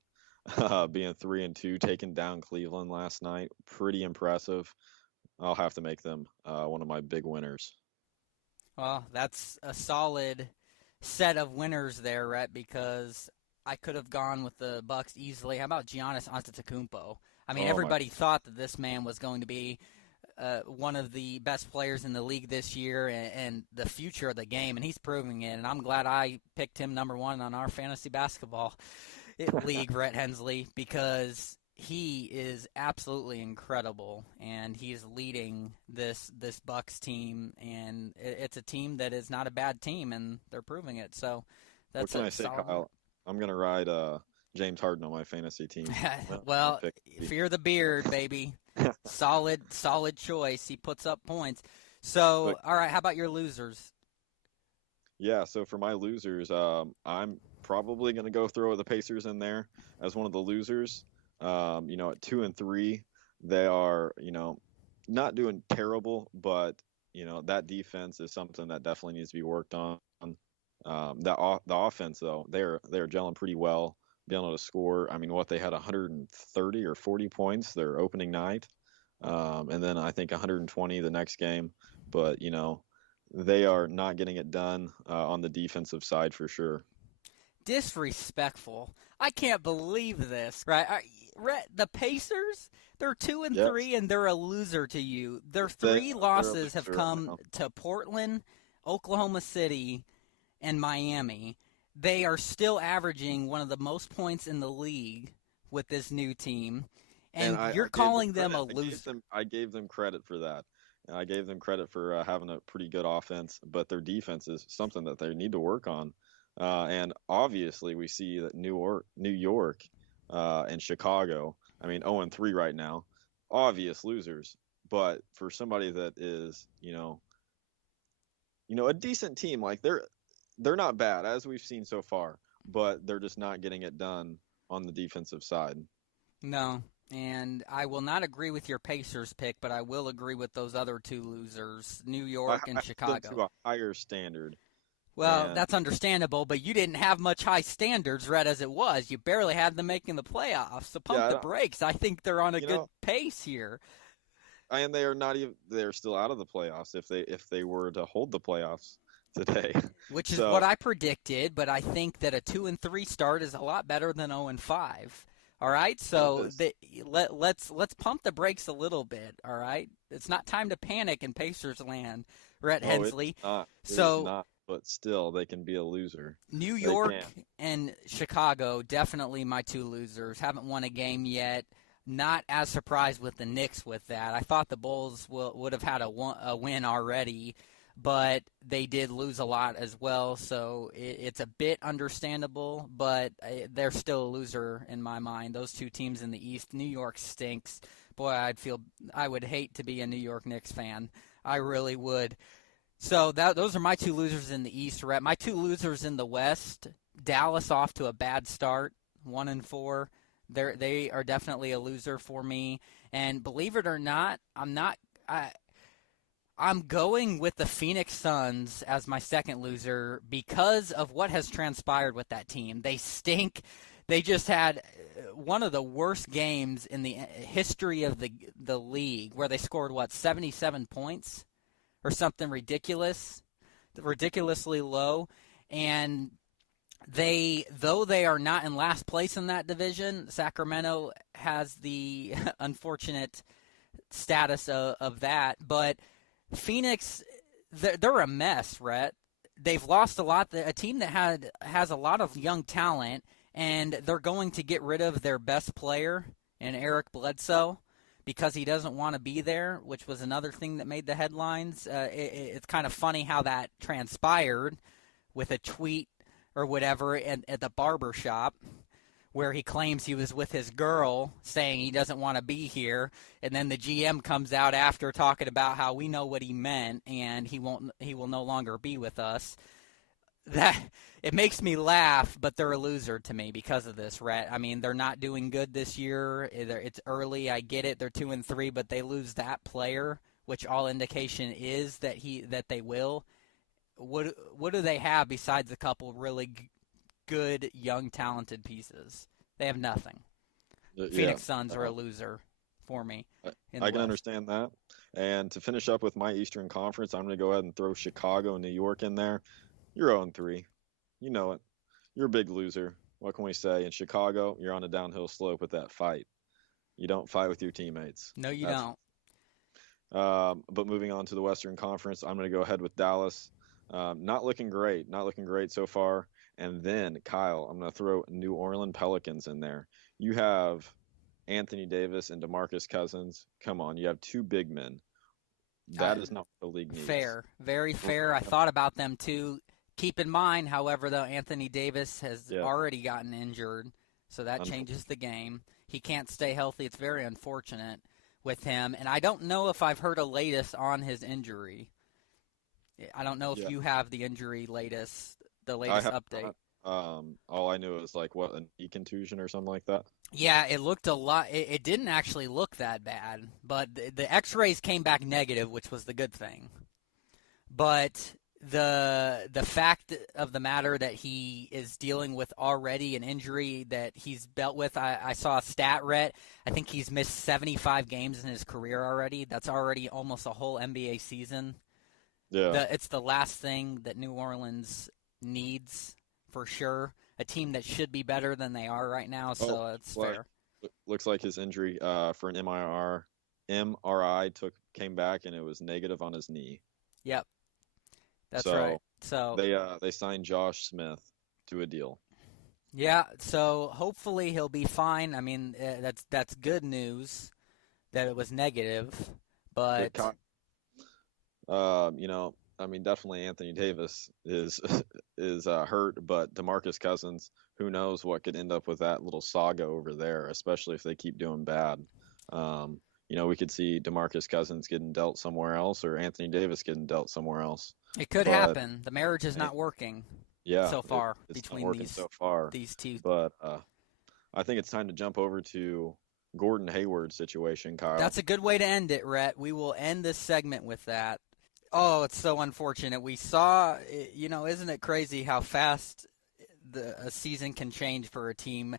being 3-2, taking down Cleveland last night, pretty impressive. I'll have to make them one of my big winners. Well, that's a solid set of winners there, Rhett, because I could have gone with the Bucks easily. How about Giannis Antetokounmpo? I mean, everybody thought that this man was going to be one of the best players in the league this year and the future of the game, and he's proving it. And I'm glad I picked him number one on our fantasy basketball league, Rhett Hensley, because he is absolutely incredible, and he's leading this Bucks team, and it's a team that is not a bad team, and they're proving it. So that's what can I say, Kyle? I'm going to ride James Harden on my fantasy team. Well, fear the beard, baby. Solid choice. He puts up points. So, all right, how about your losers? Yeah, so for my losers, I'm probably going to go throw the Pacers in there as one of the losers. At 2-3, they are, not doing terrible, but, that defense is something that definitely needs to be worked on. The offense, though, they're gelling pretty well, being able to score. I mean, they had 130 or 40 points their opening night, and then I think 120 the next game. But they are not getting it done on the defensive side for sure. Disrespectful. I can't believe this. Right, the Pacers. They're 2-3, and they're a loser to you. Their three losses have come to Portland, Oklahoma City, and Miami. They are still averaging one of the most points in the league with this new team, and you're calling them a loser. I gave them credit for that. I gave them credit for having a pretty good offense, but their defense is something that they need to work on. And obviously, we see that New York, and Chicago. I mean, 0-3 right now, obvious losers. But for somebody that is, a decent team, like they're not bad, as we've seen so far, but they're just not getting it done on the defensive side. No, and I will not agree with your Pacers pick, but I will agree with those other two losers, New York and Chicago. To a higher standard. Well, that's understandable, but you didn't have much high standards, Rhett, as it was. You barely had them making the playoffs, so pump the brakes. I think they're on a good pace here. And they are not even – they're still out of the playoffs if they were to hold the playoffs today. Which is what I predicted, but I think that a 2-3 start is a lot better than 0-5. All right, so let's pump the brakes a little bit. All right, it's not time to panic in Pacers land, Rhett Hensley. It's not, but still, they can be a loser. New York and Chicago, definitely my two losers. Haven't won a game yet. Not as surprised with the Knicks with that. I thought the Bulls would have had a win already, but they did lose a lot as well, so it's a bit understandable, but they're still a loser in my mind. Those two teams in the East, New York stinks. Boy, I would hate to be a New York Knicks fan. I really would. So those are my two losers in the East, Rhett. My two losers in the West, Dallas off to a bad start, 1-4. They are definitely a loser for me. And believe it or not, I'm going with the Phoenix Suns as my second loser because of what has transpired with that team. They stink. They just had one of the worst games in the history of the league where they scored, 77 points or something ridiculously low. And though they are not in last place in that division, Sacramento has the unfortunate status of that. But Phoenix, they're a mess, Rhett. they've lost a lot. A team that has a lot of young talent, and they're going to get rid of their best player in Eric Bledsoe because he doesn't want to be there, which was another thing that made the headlines. It's kind of funny how that transpired with a tweet or whatever at the barber shop where he claims he was with his girl saying he doesn't want to be here, and then the GM comes out after talking about how we know what he meant and he will no longer be with us. That it makes me laugh, but they're a loser to me because of this, Rhett. I mean, they're not doing good this year. It's early, I get it. They're 2-3, but they lose that player, which all indication is that they will. What do they have besides a couple really good, young, talented pieces? They have nothing. Phoenix Suns are a loser for me. I can understand that. And to finish up with my Eastern Conference, I'm going to go ahead and throw Chicago and New York in there. You're 0-3. You know it. You're a big loser. What can we say? In Chicago, you're on a downhill slope with that fight. You don't fight with your teammates. No, you don't. But moving on to the Western Conference, I'm going to go ahead with Dallas. Not looking great. Not looking great so far. And then, Kyle, I'm going to throw New Orleans Pelicans in there. You have Anthony Davis and DeMarcus Cousins. Come on, you have two big men. That is not what the league needs. Fair. Very fair. I thought about them, too. Keep in mind, however, though, Anthony Davis has already gotten injured, so that changes the game. He can't stay healthy. It's very unfortunate with him. And I don't know if I've heard a latest on his injury. I don't know if you have the injury latest update. All I knew was like a knee contusion or something like that. Yeah, it looked a lot. It didn't actually look that bad, but the X-rays came back negative, which was the good thing. But the fact of the matter that he is dealing with already an injury that he's dealt with, I saw a stat, Rhett. I think he's missed 75 games in his career already. That's already almost a whole NBA season. Yeah, it's the last thing that New Orleans needs for sure. A team that should be better than they are right now, so it's fair. Looks like his injury for an MRI came back and it was negative on his knee. Yep, that's right. So they signed Josh Smith to a deal. Yeah, so hopefully he'll be fine. I mean, that's good news that it was negative, but I mean, definitely Anthony Davis is hurt, but DeMarcus Cousins, who knows what could end up with that little saga over there, especially if they keep doing bad. We could see DeMarcus Cousins getting dealt somewhere else or Anthony Davis getting dealt somewhere else. It could happen. The marriage is not working so far between these two. But I think it's time to jump over to Gordon Hayward's situation, Kyle. That's a good way to end it, Rhett. We will end this segment with that. Oh, it's so unfortunate. We saw, isn't it crazy how fast a season can change for a team?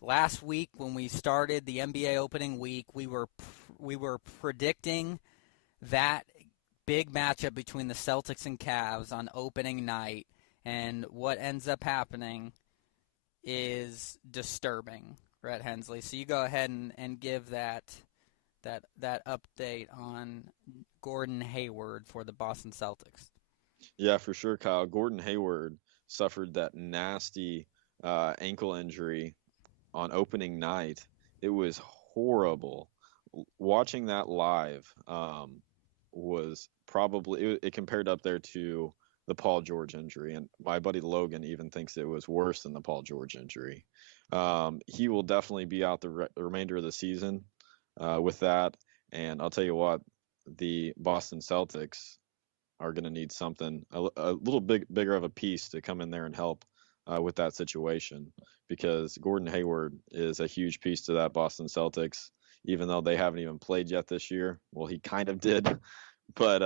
Last week when we started the NBA opening week, we were predicting that big matchup between the Celtics and Cavs on opening night, and what ends up happening is disturbing, Rhett Hensley. So you go ahead and give that update on Gordon Hayward for the Boston Celtics. Yeah, for sure, Kyle. Gordon Hayward suffered that nasty ankle injury on opening night. It was horrible. Watching that live was probably it compared up there to the Paul George injury, and my buddy Logan even thinks it was worse than the Paul George injury. He will definitely be out the remainder of the season with that, and I'll tell you what, the Boston Celtics are going to need something a little bigger of a piece to come in there and help with that situation, because Gordon Hayward is a huge piece to that Boston Celtics, even though they haven't even played yet this year. Well, he kind of did, but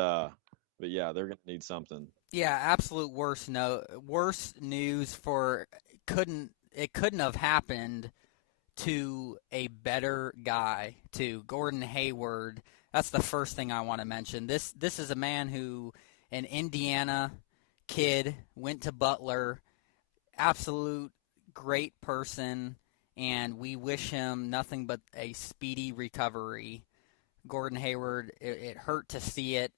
yeah, they're going to need something. Yeah, absolute worst news for it couldn't have happened to a better guy, to Gordon Hayward. That's the first thing I want to mention. This is a man who, an Indiana kid, went to Butler, absolute great person, and we wish him nothing but a speedy recovery. Gordon Hayward, it hurt to see it,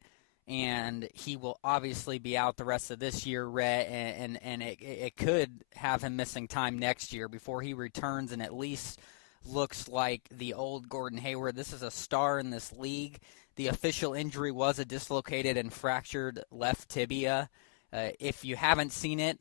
and he will obviously be out the rest of this year, Rhett, and it could have him missing time next year before he returns and at least looks like the old Gordon Hayward. This is a star in this league. The official injury was a dislocated and fractured left tibia. If you haven't seen it,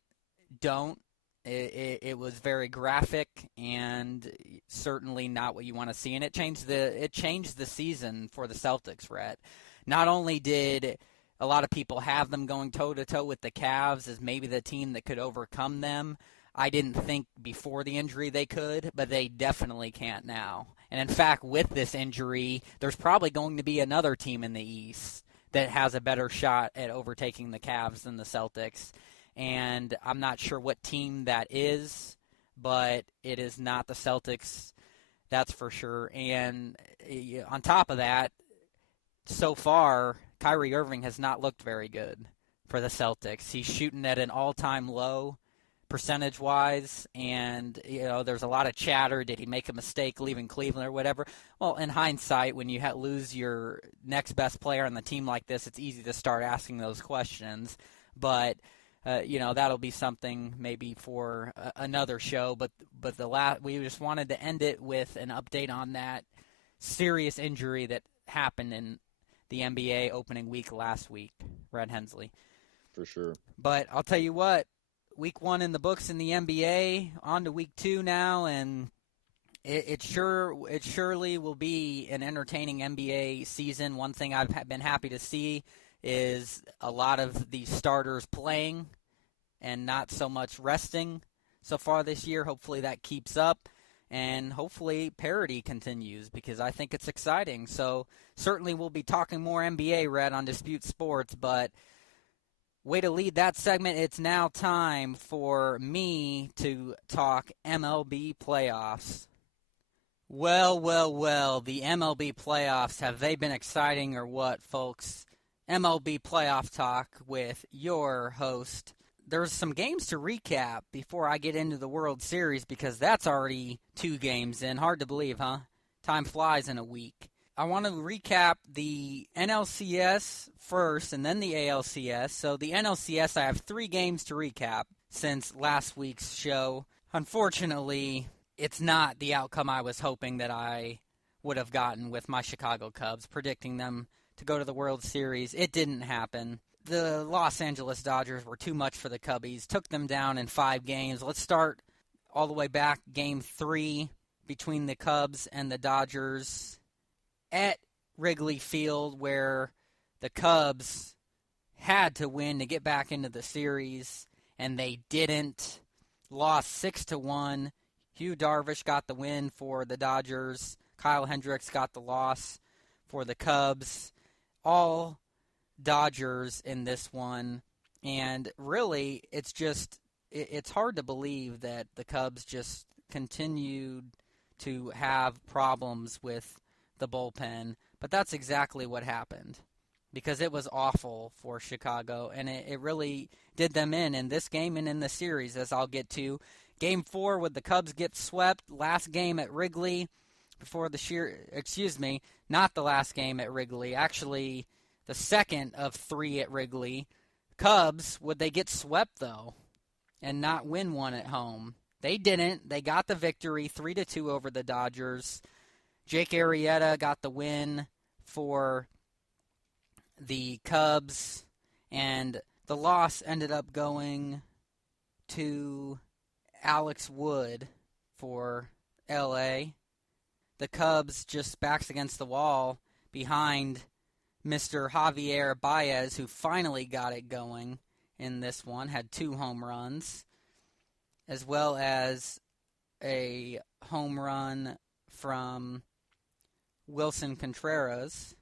don't. It was very graphic and certainly not what you want to see, and it changed the season for the Celtics, Rhett. Not only did a lot of people have them going toe-to-toe with the Cavs as maybe the team that could overcome them, I didn't think before the injury they could, but they definitely can't now. And in fact, with this injury, there's probably going to be another team in the East that has a better shot at overtaking the Cavs than the Celtics. And I'm not sure what team that is, but it is not the Celtics, that's for sure. And on top of that, so far, Kyrie Irving has not looked very good for the Celtics. He's shooting at an all-time low percentage-wise, and there's a lot of chatter. Did he make a mistake leaving Cleveland or whatever? Well, in hindsight, when you lose your next best player on the team like this, it's easy to start asking those questions. But that'll be something maybe for another show. But we just wanted to end it with an update on that serious injury that happened in the NBA opening week last week, Rhett Hensley. For sure. But I'll tell you what, week 1 in the books in the NBA, on to week 2 now, and it surely will be an entertaining NBA season. One thing I've been happy to see is a lot of the starters playing and not so much resting so far this year. Hopefully that keeps up, and hopefully parity continues, because I think it's exciting. So certainly we'll be talking more NBA, Rhett, on Dispute Sports, but way to lead that segment. It's now time for me to talk MLB Playoffs. Well, the MLB Playoffs, have they been exciting or what, folks? MLB Playoff Talk with your host. There's some games to recap before I get into the World Series, because that's already 2 games in. Hard to believe, huh? Time flies in a week. I want to recap the NLCS first and then the ALCS. So the NLCS, I have 3 games to recap since last week's show. Unfortunately, it's not the outcome I was hoping that I would have gotten with my Chicago Cubs, predicting them to go to the World Series. It didn't happen. The Los Angeles Dodgers were too much for the Cubbies, took them down in 5 games. Let's start all the way back, Game 3 between the Cubs and the Dodgers at Wrigley Field, where the Cubs had to win to get back into the series, and they didn't. Lost 6-1. Hugh Darvish got the win for the Dodgers. Kyle Hendricks got the loss for the Cubs. All Dodgers in this one, and really it's hard to believe that the Cubs just continued to have problems with the bullpen, but that's exactly what happened, because it was awful for Chicago, and it really did them in this game and in the series, as I'll get to. Game 4, would the Cubs get swept? Last game at Wrigley before not the last game at Wrigley, actually the second of 3 at Wrigley. Cubs, would they get swept, though, and not win one at home? They didn't. They got the victory, 3-2 over the Dodgers. Jake Arrieta got the win for the Cubs, and the loss ended up going to Alex Wood for L.A. The Cubs just backs against the wall behind Mr. Javier Baez, who finally got it going in this one, had 2 home runs, as well as a home run from Wilson Contreras.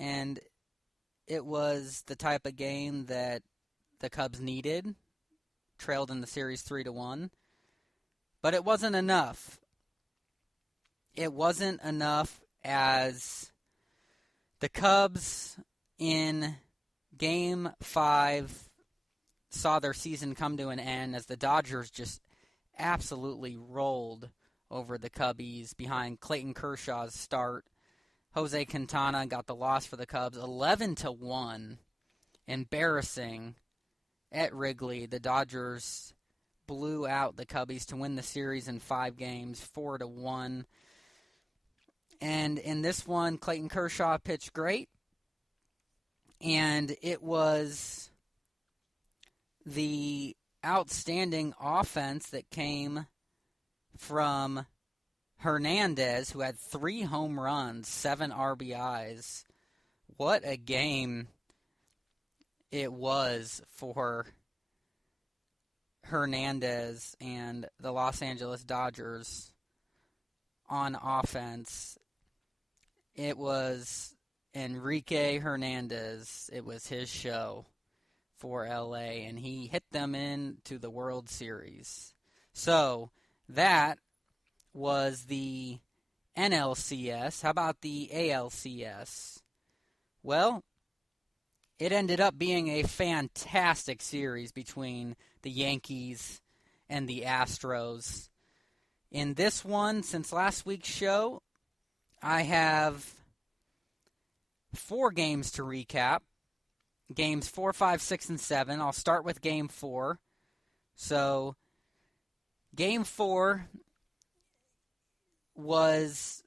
And it was the type of game that the Cubs needed, trailed in the series 3-1. But it wasn't enough. It wasn't enough, as the Cubs in Game 5 saw their season come to an end, as the Dodgers just absolutely rolled over the Cubbies behind Clayton Kershaw's start. Jose Quintana got the loss for the Cubs, 11-1. Embarrassing at Wrigley. The Dodgers blew out the Cubbies to win the series in 5 games, 4-1. And in this one, Clayton Kershaw pitched great. And it was the outstanding offense that came from Hernandez, who had 3 home runs, 7 RBIs. What a game it was for Hernandez and the Los Angeles Dodgers on offense. It was Enrique Hernandez. It was his show for LA, and he hit them into the World Series. So that was the NLCS. How about the ALCS? Well, it ended up being a fantastic series between the Yankees and the Astros. In this one, since last week's show, I have 4 games to recap. Games 4, 5, 6, and 7. I'll start with Game 4. So, Game 4 was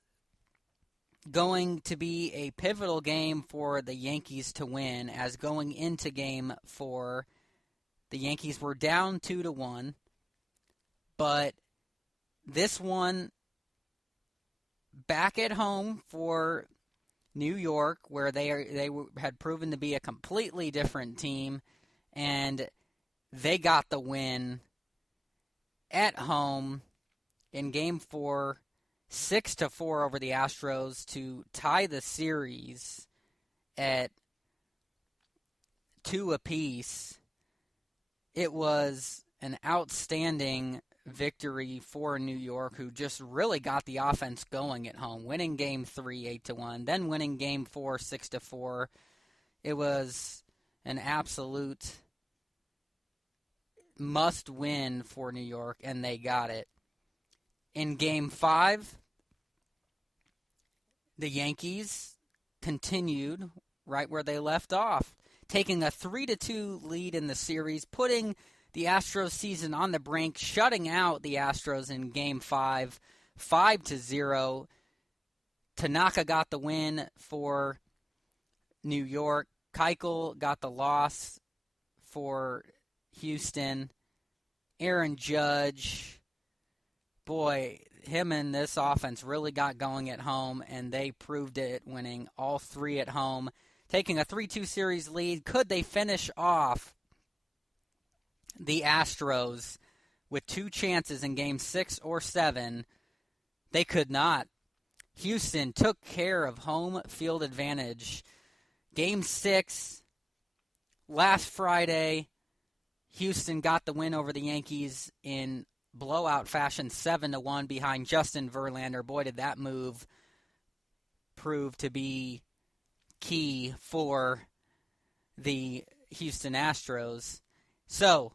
going to be a pivotal game for the Yankees to win, as going into Game 4, the Yankees were down 2-1, but this one, back at home for New York, where they had proven to be a completely different team, and they got the win at home in Game 4, 6-4 over the Astros to tie the series at 2 apiece. It was an outstanding victory for New York, who just really got the offense going at home, winning Game 3 8-1, then winning Game 4 6-4. It was an absolute must-win for New York, and they got it. In Game 5, the Yankees continued right where they left off, taking a 3-2 lead in the series, putting the Astros season on the brink, shutting out the Astros in Game 5, 5-0. Tanaka got the win for New York. Keuchel got the loss for Houston. Aaron Judge, boy, him and this offense really got going at home, and they proved it, winning all 3 at home, taking a 3-2 series lead. Could they finish off the Astros with 2 chances in Game 6 or 7? They could not. Houston took care of home field advantage. Game 6, last Friday, Houston got the win over the Yankees in blowout fashion, 7-1 behind Justin Verlander. Boy, did that move prove to be key for the Houston Astros. So,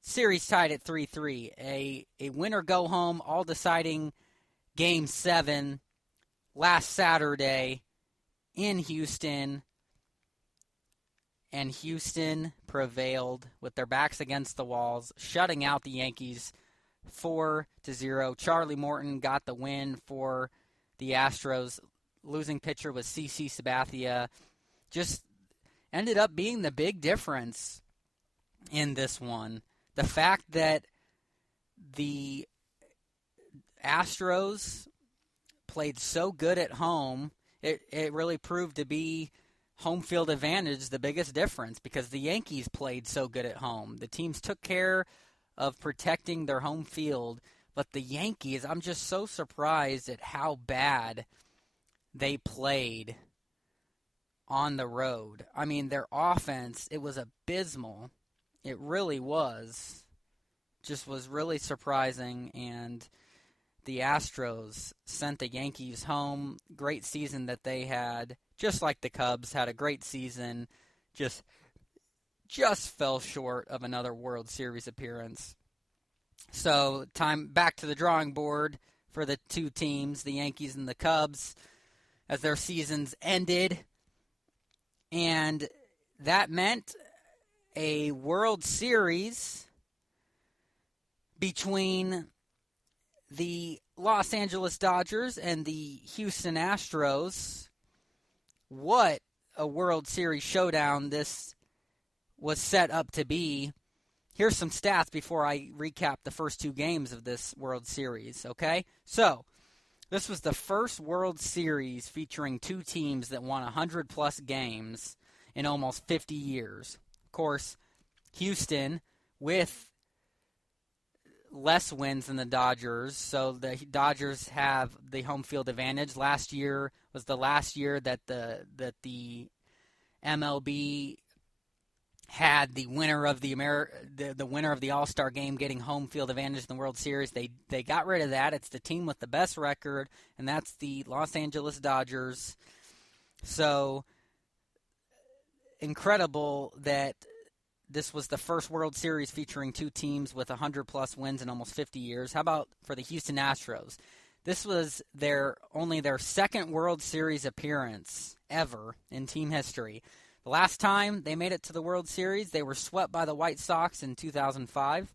series tied at 3-3. A winner-go-home, all-deciding Game 7 last Saturday in Houston. And Houston prevailed with their backs against the walls, shutting out the Yankees 4-0. Charlie Morton got the win for the Astros. Losing pitcher was CC Sabathia. Just ended up being the big difference in this one. The fact that the Astros played so good at home, it really proved to be home field advantage the biggest difference, because the Yankees played so good at home. The teams took care of protecting their home field, but the Yankees, I'm just so surprised at how bad they played on the road. I mean, their offense, it was abysmal. It really was. Just was really surprising, and the Astros sent the Yankees home. Great season that they had. Just like the Cubs had a great season. Just fell short of another World Series appearance. So, time back to the drawing board for the 2 teams, the Yankees and the Cubs. as their seasons ended. And that meant a World Series between the Los Angeles Dodgers and the Houston Astros. What a World Series showdown this was set up to be. Here's some stats before I recap the first two games of this World Series, okay? So, this was the first World Series featuring two teams that won 100-plus games in almost 50 years. Of course, Houston with less wins than the Dodgers, so the Dodgers have the home field advantage. Last year was the last year that the MLB had the winner of the winner of the All-Star game getting home field advantage in the World Series. They got rid of that. It's the team with the best record, and that's the Los Angeles Dodgers. So incredible that this was the first World Series featuring two teams with 100-plus wins in almost 50 years. How about for the Houston Astros? This was only their second World Series appearance ever in team history. The last time they made it to the World Series, they were swept by the White Sox in 2005.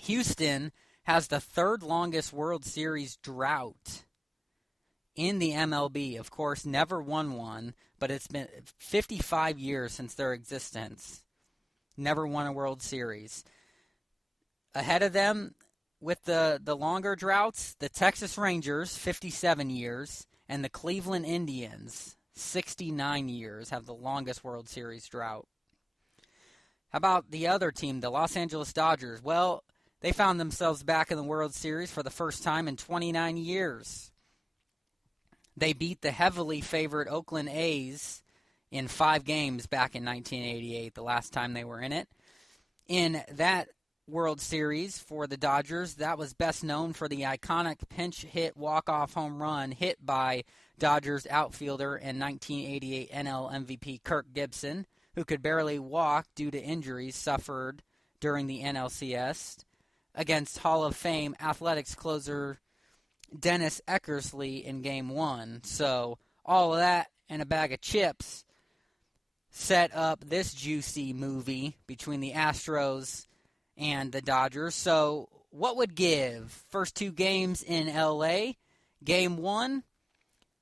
Houston has the third longest World Series drought in the MLB. Of course, never won one, but it's been 55 years since their existence. Never won a World Series. Ahead of them, with the longer droughts, the Texas Rangers, 57 years, and the Cleveland Indians, 69 years, have the longest World Series drought. How about the other team, the Los Angeles Dodgers? Well, they found themselves back in the World Series for the first time in 29 years. They beat the heavily favored Oakland A's in 5 games back in 1988, the last time they were in it. In that World Series for the Dodgers, that was best known for the iconic pinch hit walk-off home run hit by Dodgers outfielder and 1988 NL MVP Kirk Gibson, who could barely walk due to injuries suffered during the NLCS, against Hall of Fame Athletics closer Dennis Eckersley in Game 1. So all of that and a bag of chips set up this juicy movie between the Astros and the Dodgers. So what would give? First two games in L.A., Game 1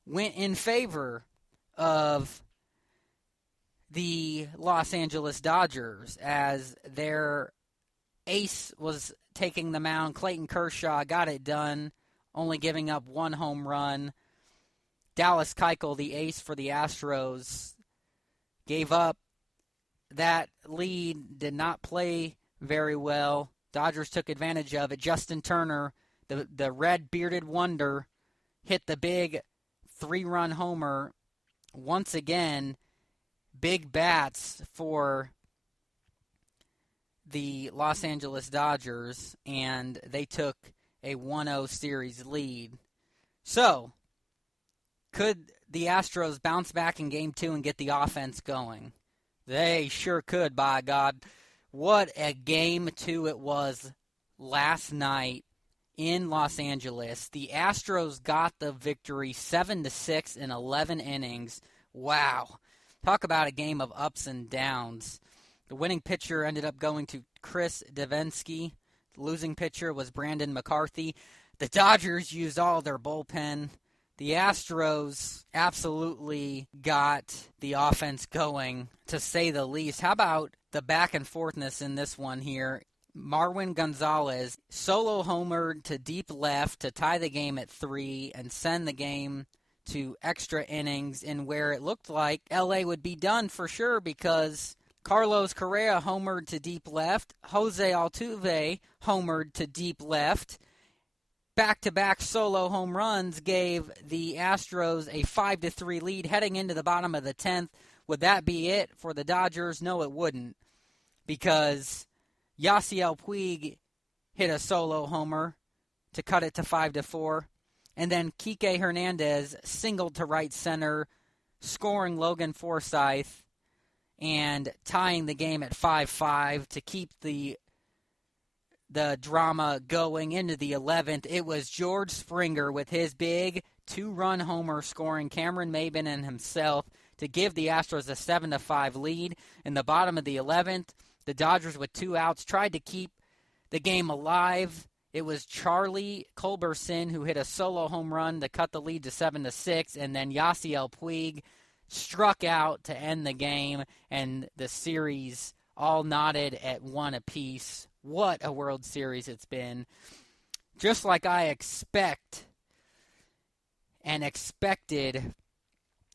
went in favor of the Los Angeles Dodgers as their ace was taking the mound. Clayton Kershaw got it done, only giving up one home run. Dallas Keuchel, the ace for the Astros, gave up that lead, did not play very well. Dodgers took advantage of it. Justin Turner, the red-bearded wonder, hit the big 3-run homer. Once again, big bats for the Los Angeles Dodgers, and they took a 1-0 series lead. So, could the Astros bounce back in Game 2 and get the offense going? They sure could, by God. What a Game 2 it was last night in Los Angeles. The Astros got the victory 7-6 in 11 innings. Wow. Talk about a game of ups and downs. The winning pitcher ended up going to Chris Davinsky. The losing pitcher was Brandon McCarthy. The Dodgers used all their bullpen. The Astros absolutely got the offense going, to say the least. How about the back and forthness in this one here? Marwin Gonzalez solo homered to deep left to tie the game at 3 and send the game to extra innings, in where it looked like LA would be done for sure, because Carlos Correa homered to deep left. Jose Altuve homered to deep left. Back-to-back solo home runs gave the Astros a 5-3 lead heading into the bottom of the 10th. Would that be it for the Dodgers? No, it wouldn't, because Yasiel Puig hit a solo homer to cut it to 5-4. And then Kike Hernandez singled to right center, scoring Logan Forsythe and tying the game at 5-5 to keep the drama going into the 11th. It was George Springer with his big 2-run homer, scoring Cameron Maben and himself to give the Astros a 7-5 lead. In the bottom of the 11th, the Dodgers with 2 outs tried to keep the game alive. It was Charlie Culberson who hit a solo home run to cut the lead to 7-6, and then Yasiel Puig struck out to end the game, and the series all knotted at 1 apiece. What a World Series it's been. Just like I expected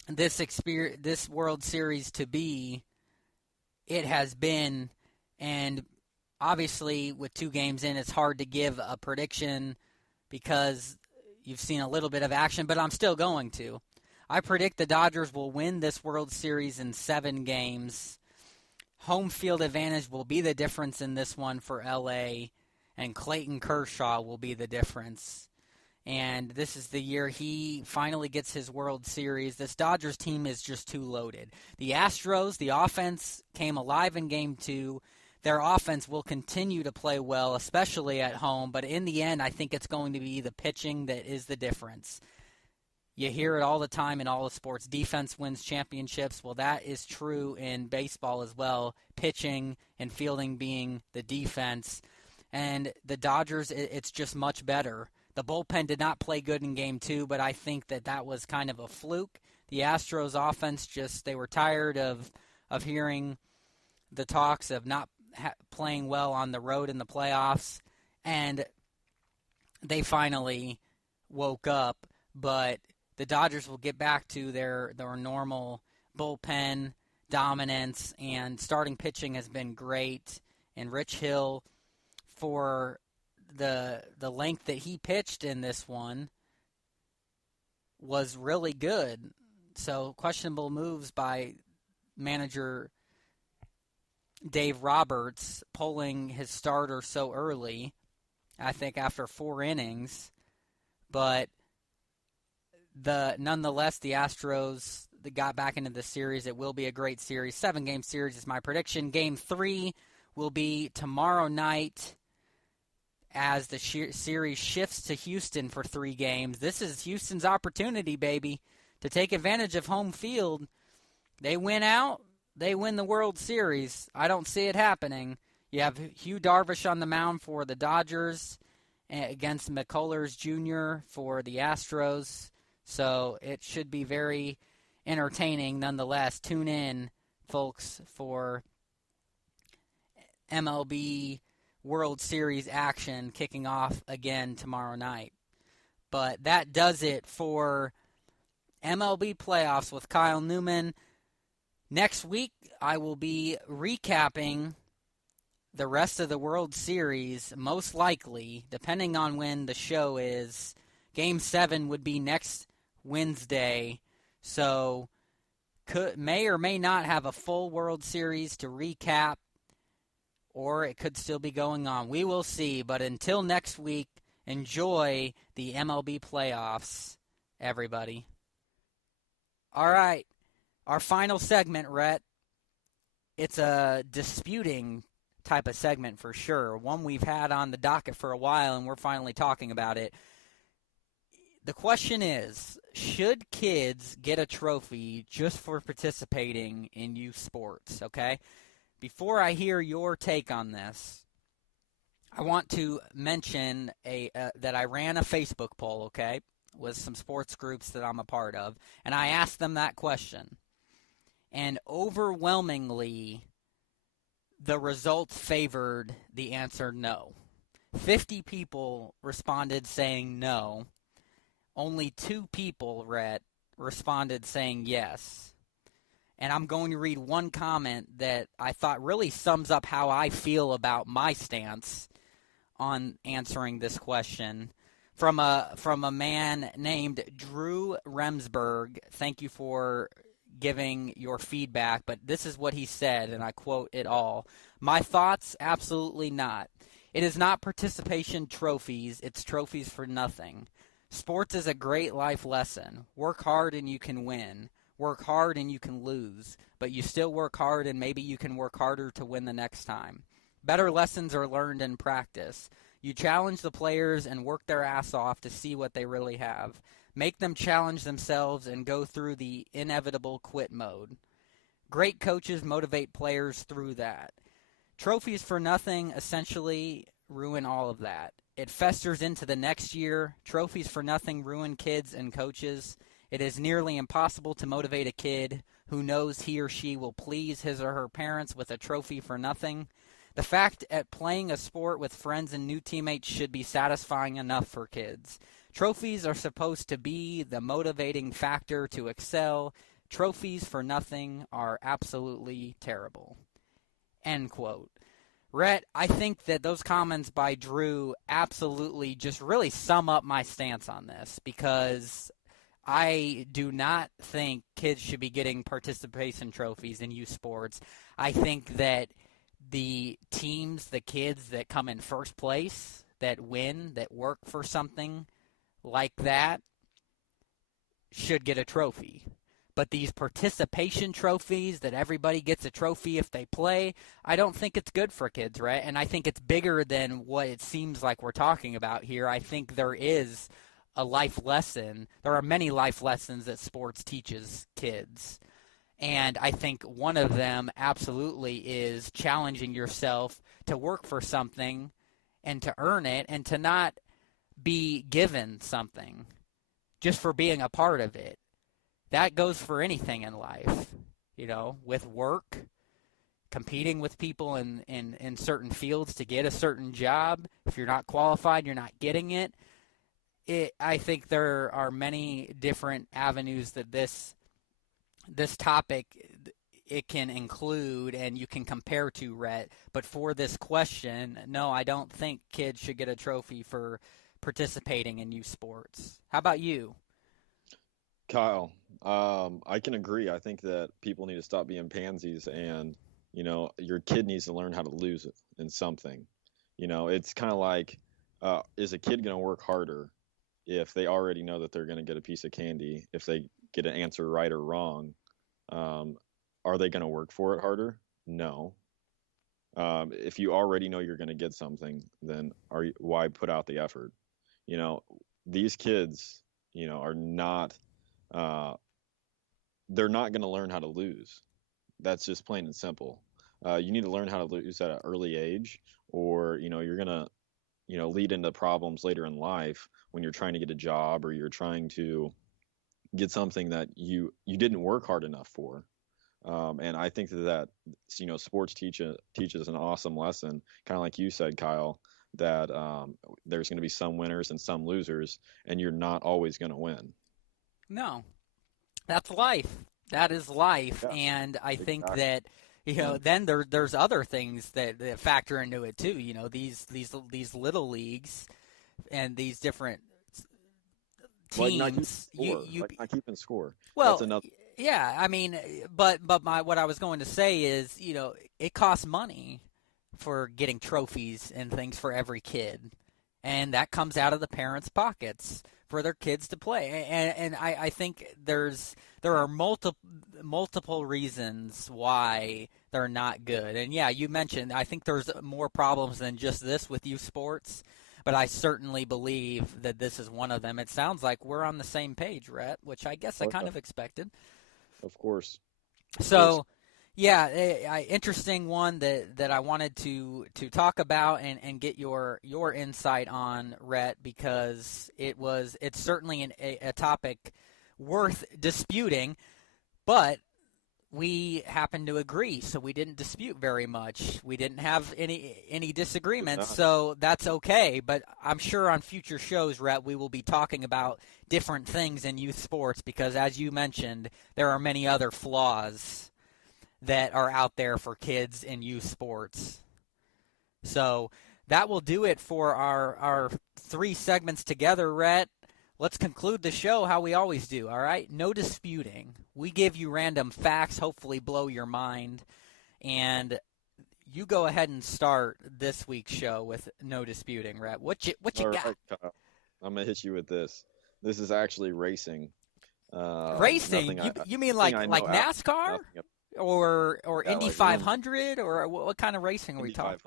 this World Series to be, it has been. And obviously, with 2 games in, it's hard to give a prediction because you've seen a little bit of action, but I'm still going to. I predict the Dodgers will win this World Series in 7 games. Home field advantage will be the difference in this one for LA, and Clayton Kershaw will be the difference. And this is the year he finally gets his World Series. This Dodgers team is just too loaded. The Astros, the offense came alive in Game 2. Their offense will continue to play well, especially at home. But in the end, I think it's going to be the pitching that is the difference. You hear it all the time in all the sports. Defense wins championships. Well, that is true in baseball as well. Pitching and fielding being the defense. And the Dodgers, it's just much better. The bullpen did not play good in Game 2, but I think that was kind of a fluke. The Astros offense they were tired of hearing the talks of not playing well on the road in the playoffs, and they finally woke up. But the Dodgers will get back to their normal bullpen dominance, and starting pitching has been great. And Rich Hill, for the length that he pitched in this one, was really good. So questionable moves by manager Dave Roberts, pulling his starter so early, I think after 4 innings. But nonetheless, the Astros got back into the series. It will be a great series. 7-game series is my prediction. Game 3 will be tomorrow night as the series shifts to Houston for 3 games. This is Houston's opportunity, baby, to take advantage of home field. They win out, they win the World Series. I don't see it happening. You have Hugh Darvish on the mound for the Dodgers against McCullers Jr. for the Astros. So it should be very entertaining nonetheless. Tune in, folks, for MLB World Series action kicking off again tomorrow night. But that does it for MLB Playoffs with Kyle Neumann. Next week, I will be recapping the rest of the World Series, most likely, depending on when the show is. Game 7 would be next Wednesday, so may or may not have a full World Series to recap, or it could still be going on. We will see, but until next week, enjoy the MLB playoffs, everybody. All right, our final segment, Rhett. It's a disputing type of segment for sure, one we've had on the docket for a while, and we're finally talking about it. The question is, should kids get a trophy just for participating in youth sports, okay? Before I hear your take on this, I want to mention that I ran a Facebook poll, okay, with some sports groups that I'm a part of, and I asked them that question. And overwhelmingly, the results favored the answer no. 50 people responded saying no. Only 2 people, Rhett, responded saying yes. And I'm going to read one comment that I thought really sums up how I feel about my stance on answering this question. From a man named Drew Remsburg. Thank you for giving your feedback, but this is what he said, and I quote it all. My thoughts, absolutely not. It is not participation trophies, it's trophies for nothing. Sports is a great life lesson. Work hard and you can win. Work hard and you can lose. But you still work hard and maybe you can work harder to win the next time. Better lessons are learned in practice. You challenge the players and work their ass off to see what they really have. Make them challenge themselves and go through the inevitable quit mode. Great coaches motivate players through that. Trophies for nothing essentially ruin all of that. It festers into the next year. Trophies for nothing ruin kids and coaches. It is nearly impossible to motivate a kid who knows he or she will please his or her parents with a trophy for nothing. The fact at playing a sport with friends and new teammates should be satisfying enough for kids. Trophies are supposed to be the motivating factor to excel. Trophies for nothing are absolutely terrible. End quote. Rhett, I think that those comments by Drew absolutely just really sum up my stance on this, because I do not think kids should be getting participation trophies in youth sports. I think that the teams, the kids that come in first place, that win, that work for something like that, should get a trophy. But these participation trophies that everybody gets a trophy if they play, I don't think it's good for kids, right? And I think it's bigger than what it seems like we're talking about here. I think there is a life lesson. There are many life lessons that sports teaches kids. And I think one of them absolutely is challenging yourself to work for something and to earn it, and to not be given something just for being a part of it. That goes for anything in life, with work, competing with people in certain fields to get a certain job. If you're not qualified, you're not getting it. I think there are many different avenues that this topic it can include and you can compare to, Rhett. But for this question, no, I don't think kids should get a trophy for participating in youth sports. How about you? Kyle, I can agree. I think that people need to stop being pansies, and your kid needs to learn how to lose in something. It's kind of like, is a kid going to work harder if they already know that they're going to get a piece of candy? If they get an answer right or wrong, are they going to work for it harder? No. If you already know you're going to get something, then why put out the effort? These kids, are not. They're not going to learn how to lose. That's just plain and simple. You need to learn how to lose at an early age, or you're going to lead into problems later in life when you're trying to get a job, or you're trying to get something that you didn't work hard enough for. And I think that sports teaches an awesome lesson, kind of like you said, Kyle, that there's going to be some winners and some losers, and you're not always going to win. No, that's life. That is life. Yeah, And I think exactly. that then there's other things that factor into it too. These little leagues and these different teams. Not keeping score. Well, That's another. yeah. I mean, but what I was going to say is, it costs money for getting trophies and things for every kid, and that comes out of the parents' pockets for their kids to play. And I think there are multiple reasons why they're not good. And yeah, you mentioned, I think there's more problems than just this with youth sports, but I certainly believe that this is one of them. It sounds like we're on the same page, Rhett, which I guess I kind of expected. Of course. So, yeah, interesting one that I wanted to talk about and get your insight on, Rhett, because it's certainly a topic worth disputing, but we happen to agree, so we didn't dispute very much. We didn't have any disagreements, so that's okay. But I'm sure on future shows, Rhett, we will be talking about different things in youth sports, because as you mentioned, there are many other flaws that are out there for kids in youth sports. So that will do it for our 3 segments together, Rhett. Let's conclude the show how we always do, all right? No disputing. We give you random facts, hopefully blow your mind. And you go ahead and start this week's show with no disputing, Rhett. What you All got? right, Kyle. I'm going to hit you with this. This is actually racing. Racing? You mean like NASCAR? Or Yeah, Indy like 500? Or what kind of racing are we Indy talking?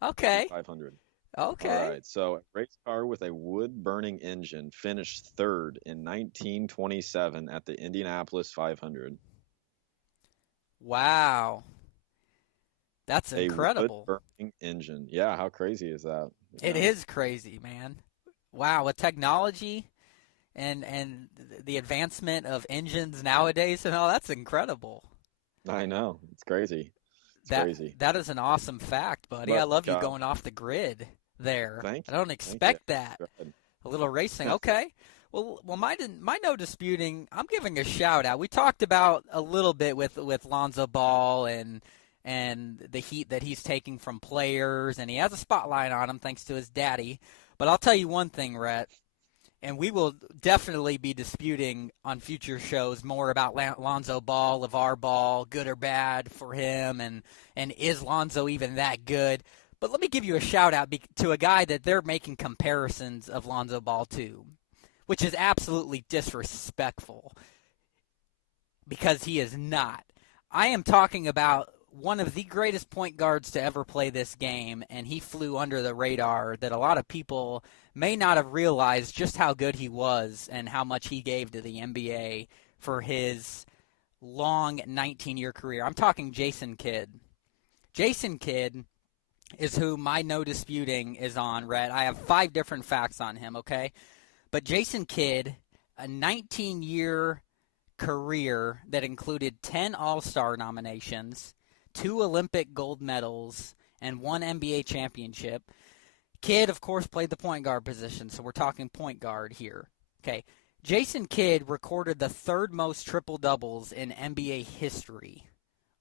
500. Okay. Indy 500. Okay. All right. So a race car with a wood-burning engine finished third in 1927 at the Indianapolis 500. Wow. That's A incredible. wood-burning engine. Yeah, how crazy is that? It is crazy, man. Wow, with technology and the advancement of engines nowadays and all, that's incredible. I know. It's crazy. It's That crazy. that is an awesome fact, buddy. I But love you going off the grid there. thank I you. don't Thank you. expect that. Go ahead. A little racing. Okay. Well, my no disputing. I'm giving a shout out. We talked about a little bit with Lonzo Ball and the heat that he's taking from players, and he has a spotlight on him thanks to his daddy. But I'll tell you one thing, Rhett, and we will definitely be disputing on future shows more about Lonzo Ball, LeVar Ball, good or bad for him, and is Lonzo even that good? But let me give you a shout-out to a guy that they're making comparisons of Lonzo Ball to, which is absolutely disrespectful because he is not. I am talking about one of the greatest point guards to ever play this game, and he flew under the radar that a lot of people may not have realized just how good he was and how much he gave to the NBA for his long 19-year career. I'm talking Jason Kidd. Jason Kidd is who my no disputing is on, Rhett. I have 5 different facts on him, okay? But Jason Kidd, a 19-year career that included 10 All-Star nominations, 2 Olympic gold medals, and 1 NBA championship. Kidd, of course, played the point guard position, so we're talking point guard here. Okay, Jason Kidd recorded the 3rd most triple-doubles in NBA history,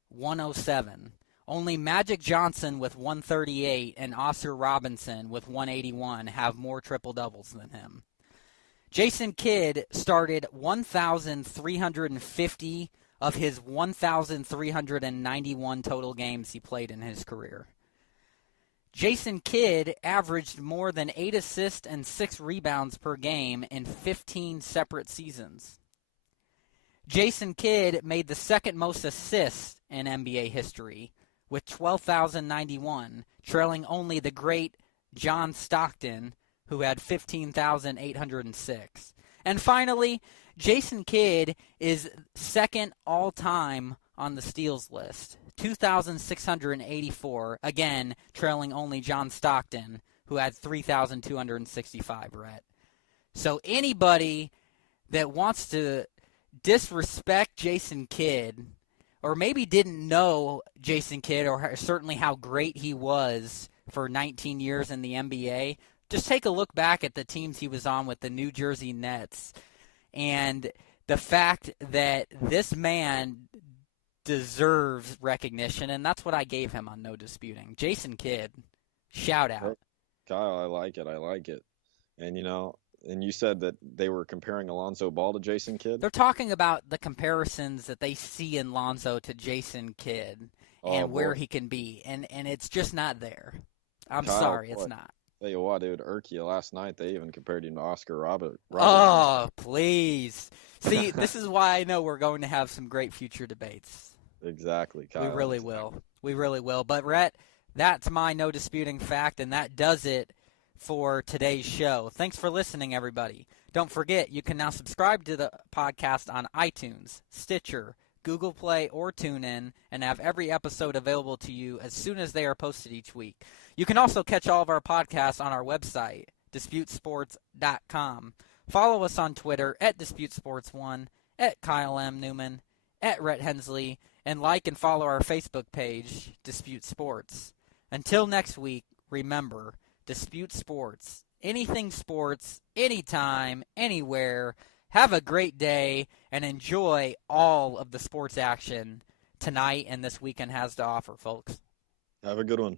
107. Only Magic Johnson with 138 and Oscar Robinson with 181 have more triple-doubles than him. Jason Kidd started 1,350 of his 1,391 total games he played in his career. Jason Kidd averaged more than 8 assists and 6 rebounds per game in 15 separate seasons. Jason Kidd made the 2nd most assists in NBA history with 12,091, trailing only the great John Stockton, who had 15,806. And finally, Jason Kidd is 2nd all-time on the steals list, 2,684, again, trailing only John Stockton, who had 3,265, Rhett. So anybody that wants to disrespect Jason Kidd, or maybe didn't know Jason Kidd, or certainly how great he was for 19 years in the NBA, just take a look back at the teams he was on with the New Jersey Nets and the fact that this man deserves recognition, and that's what I gave him on No Disputing. Jason Kidd, shout out. Kyle, I like it. And, and you said that they were comparing Alonzo Ball to Jason Kidd? They're talking about the comparisons that they see in Lonzo to Jason Kidd and where he can be, and it's just not there. I'm sorry, it's not. Tell you what, it would irk you. Last night they even compared him to Oscar Robertson. Oh, please. See, this is why I know we're going to have some great future debates. Exactly, Kyle. We really will. We really will. But, Rhett, that's my no disputing fact, and that does it for today's show. Thanks for listening, everybody. Don't forget, you can now subscribe to the podcast on iTunes, Stitcher, Google Play, or TuneIn, and have every episode available to you as soon as they are posted each week. You can also catch all of our podcasts on our website, DisputeSports.com. Follow us on Twitter at DisputeSports1, at Kyle M. Neumann, at Rhett Hensley, and like and follow our Facebook page, Dispute Sports. Until next week, remember, Dispute Sports. Anything sports, anytime, anywhere. Have a great day and enjoy all of the sports action tonight and this weekend has to offer, folks. Have a good one.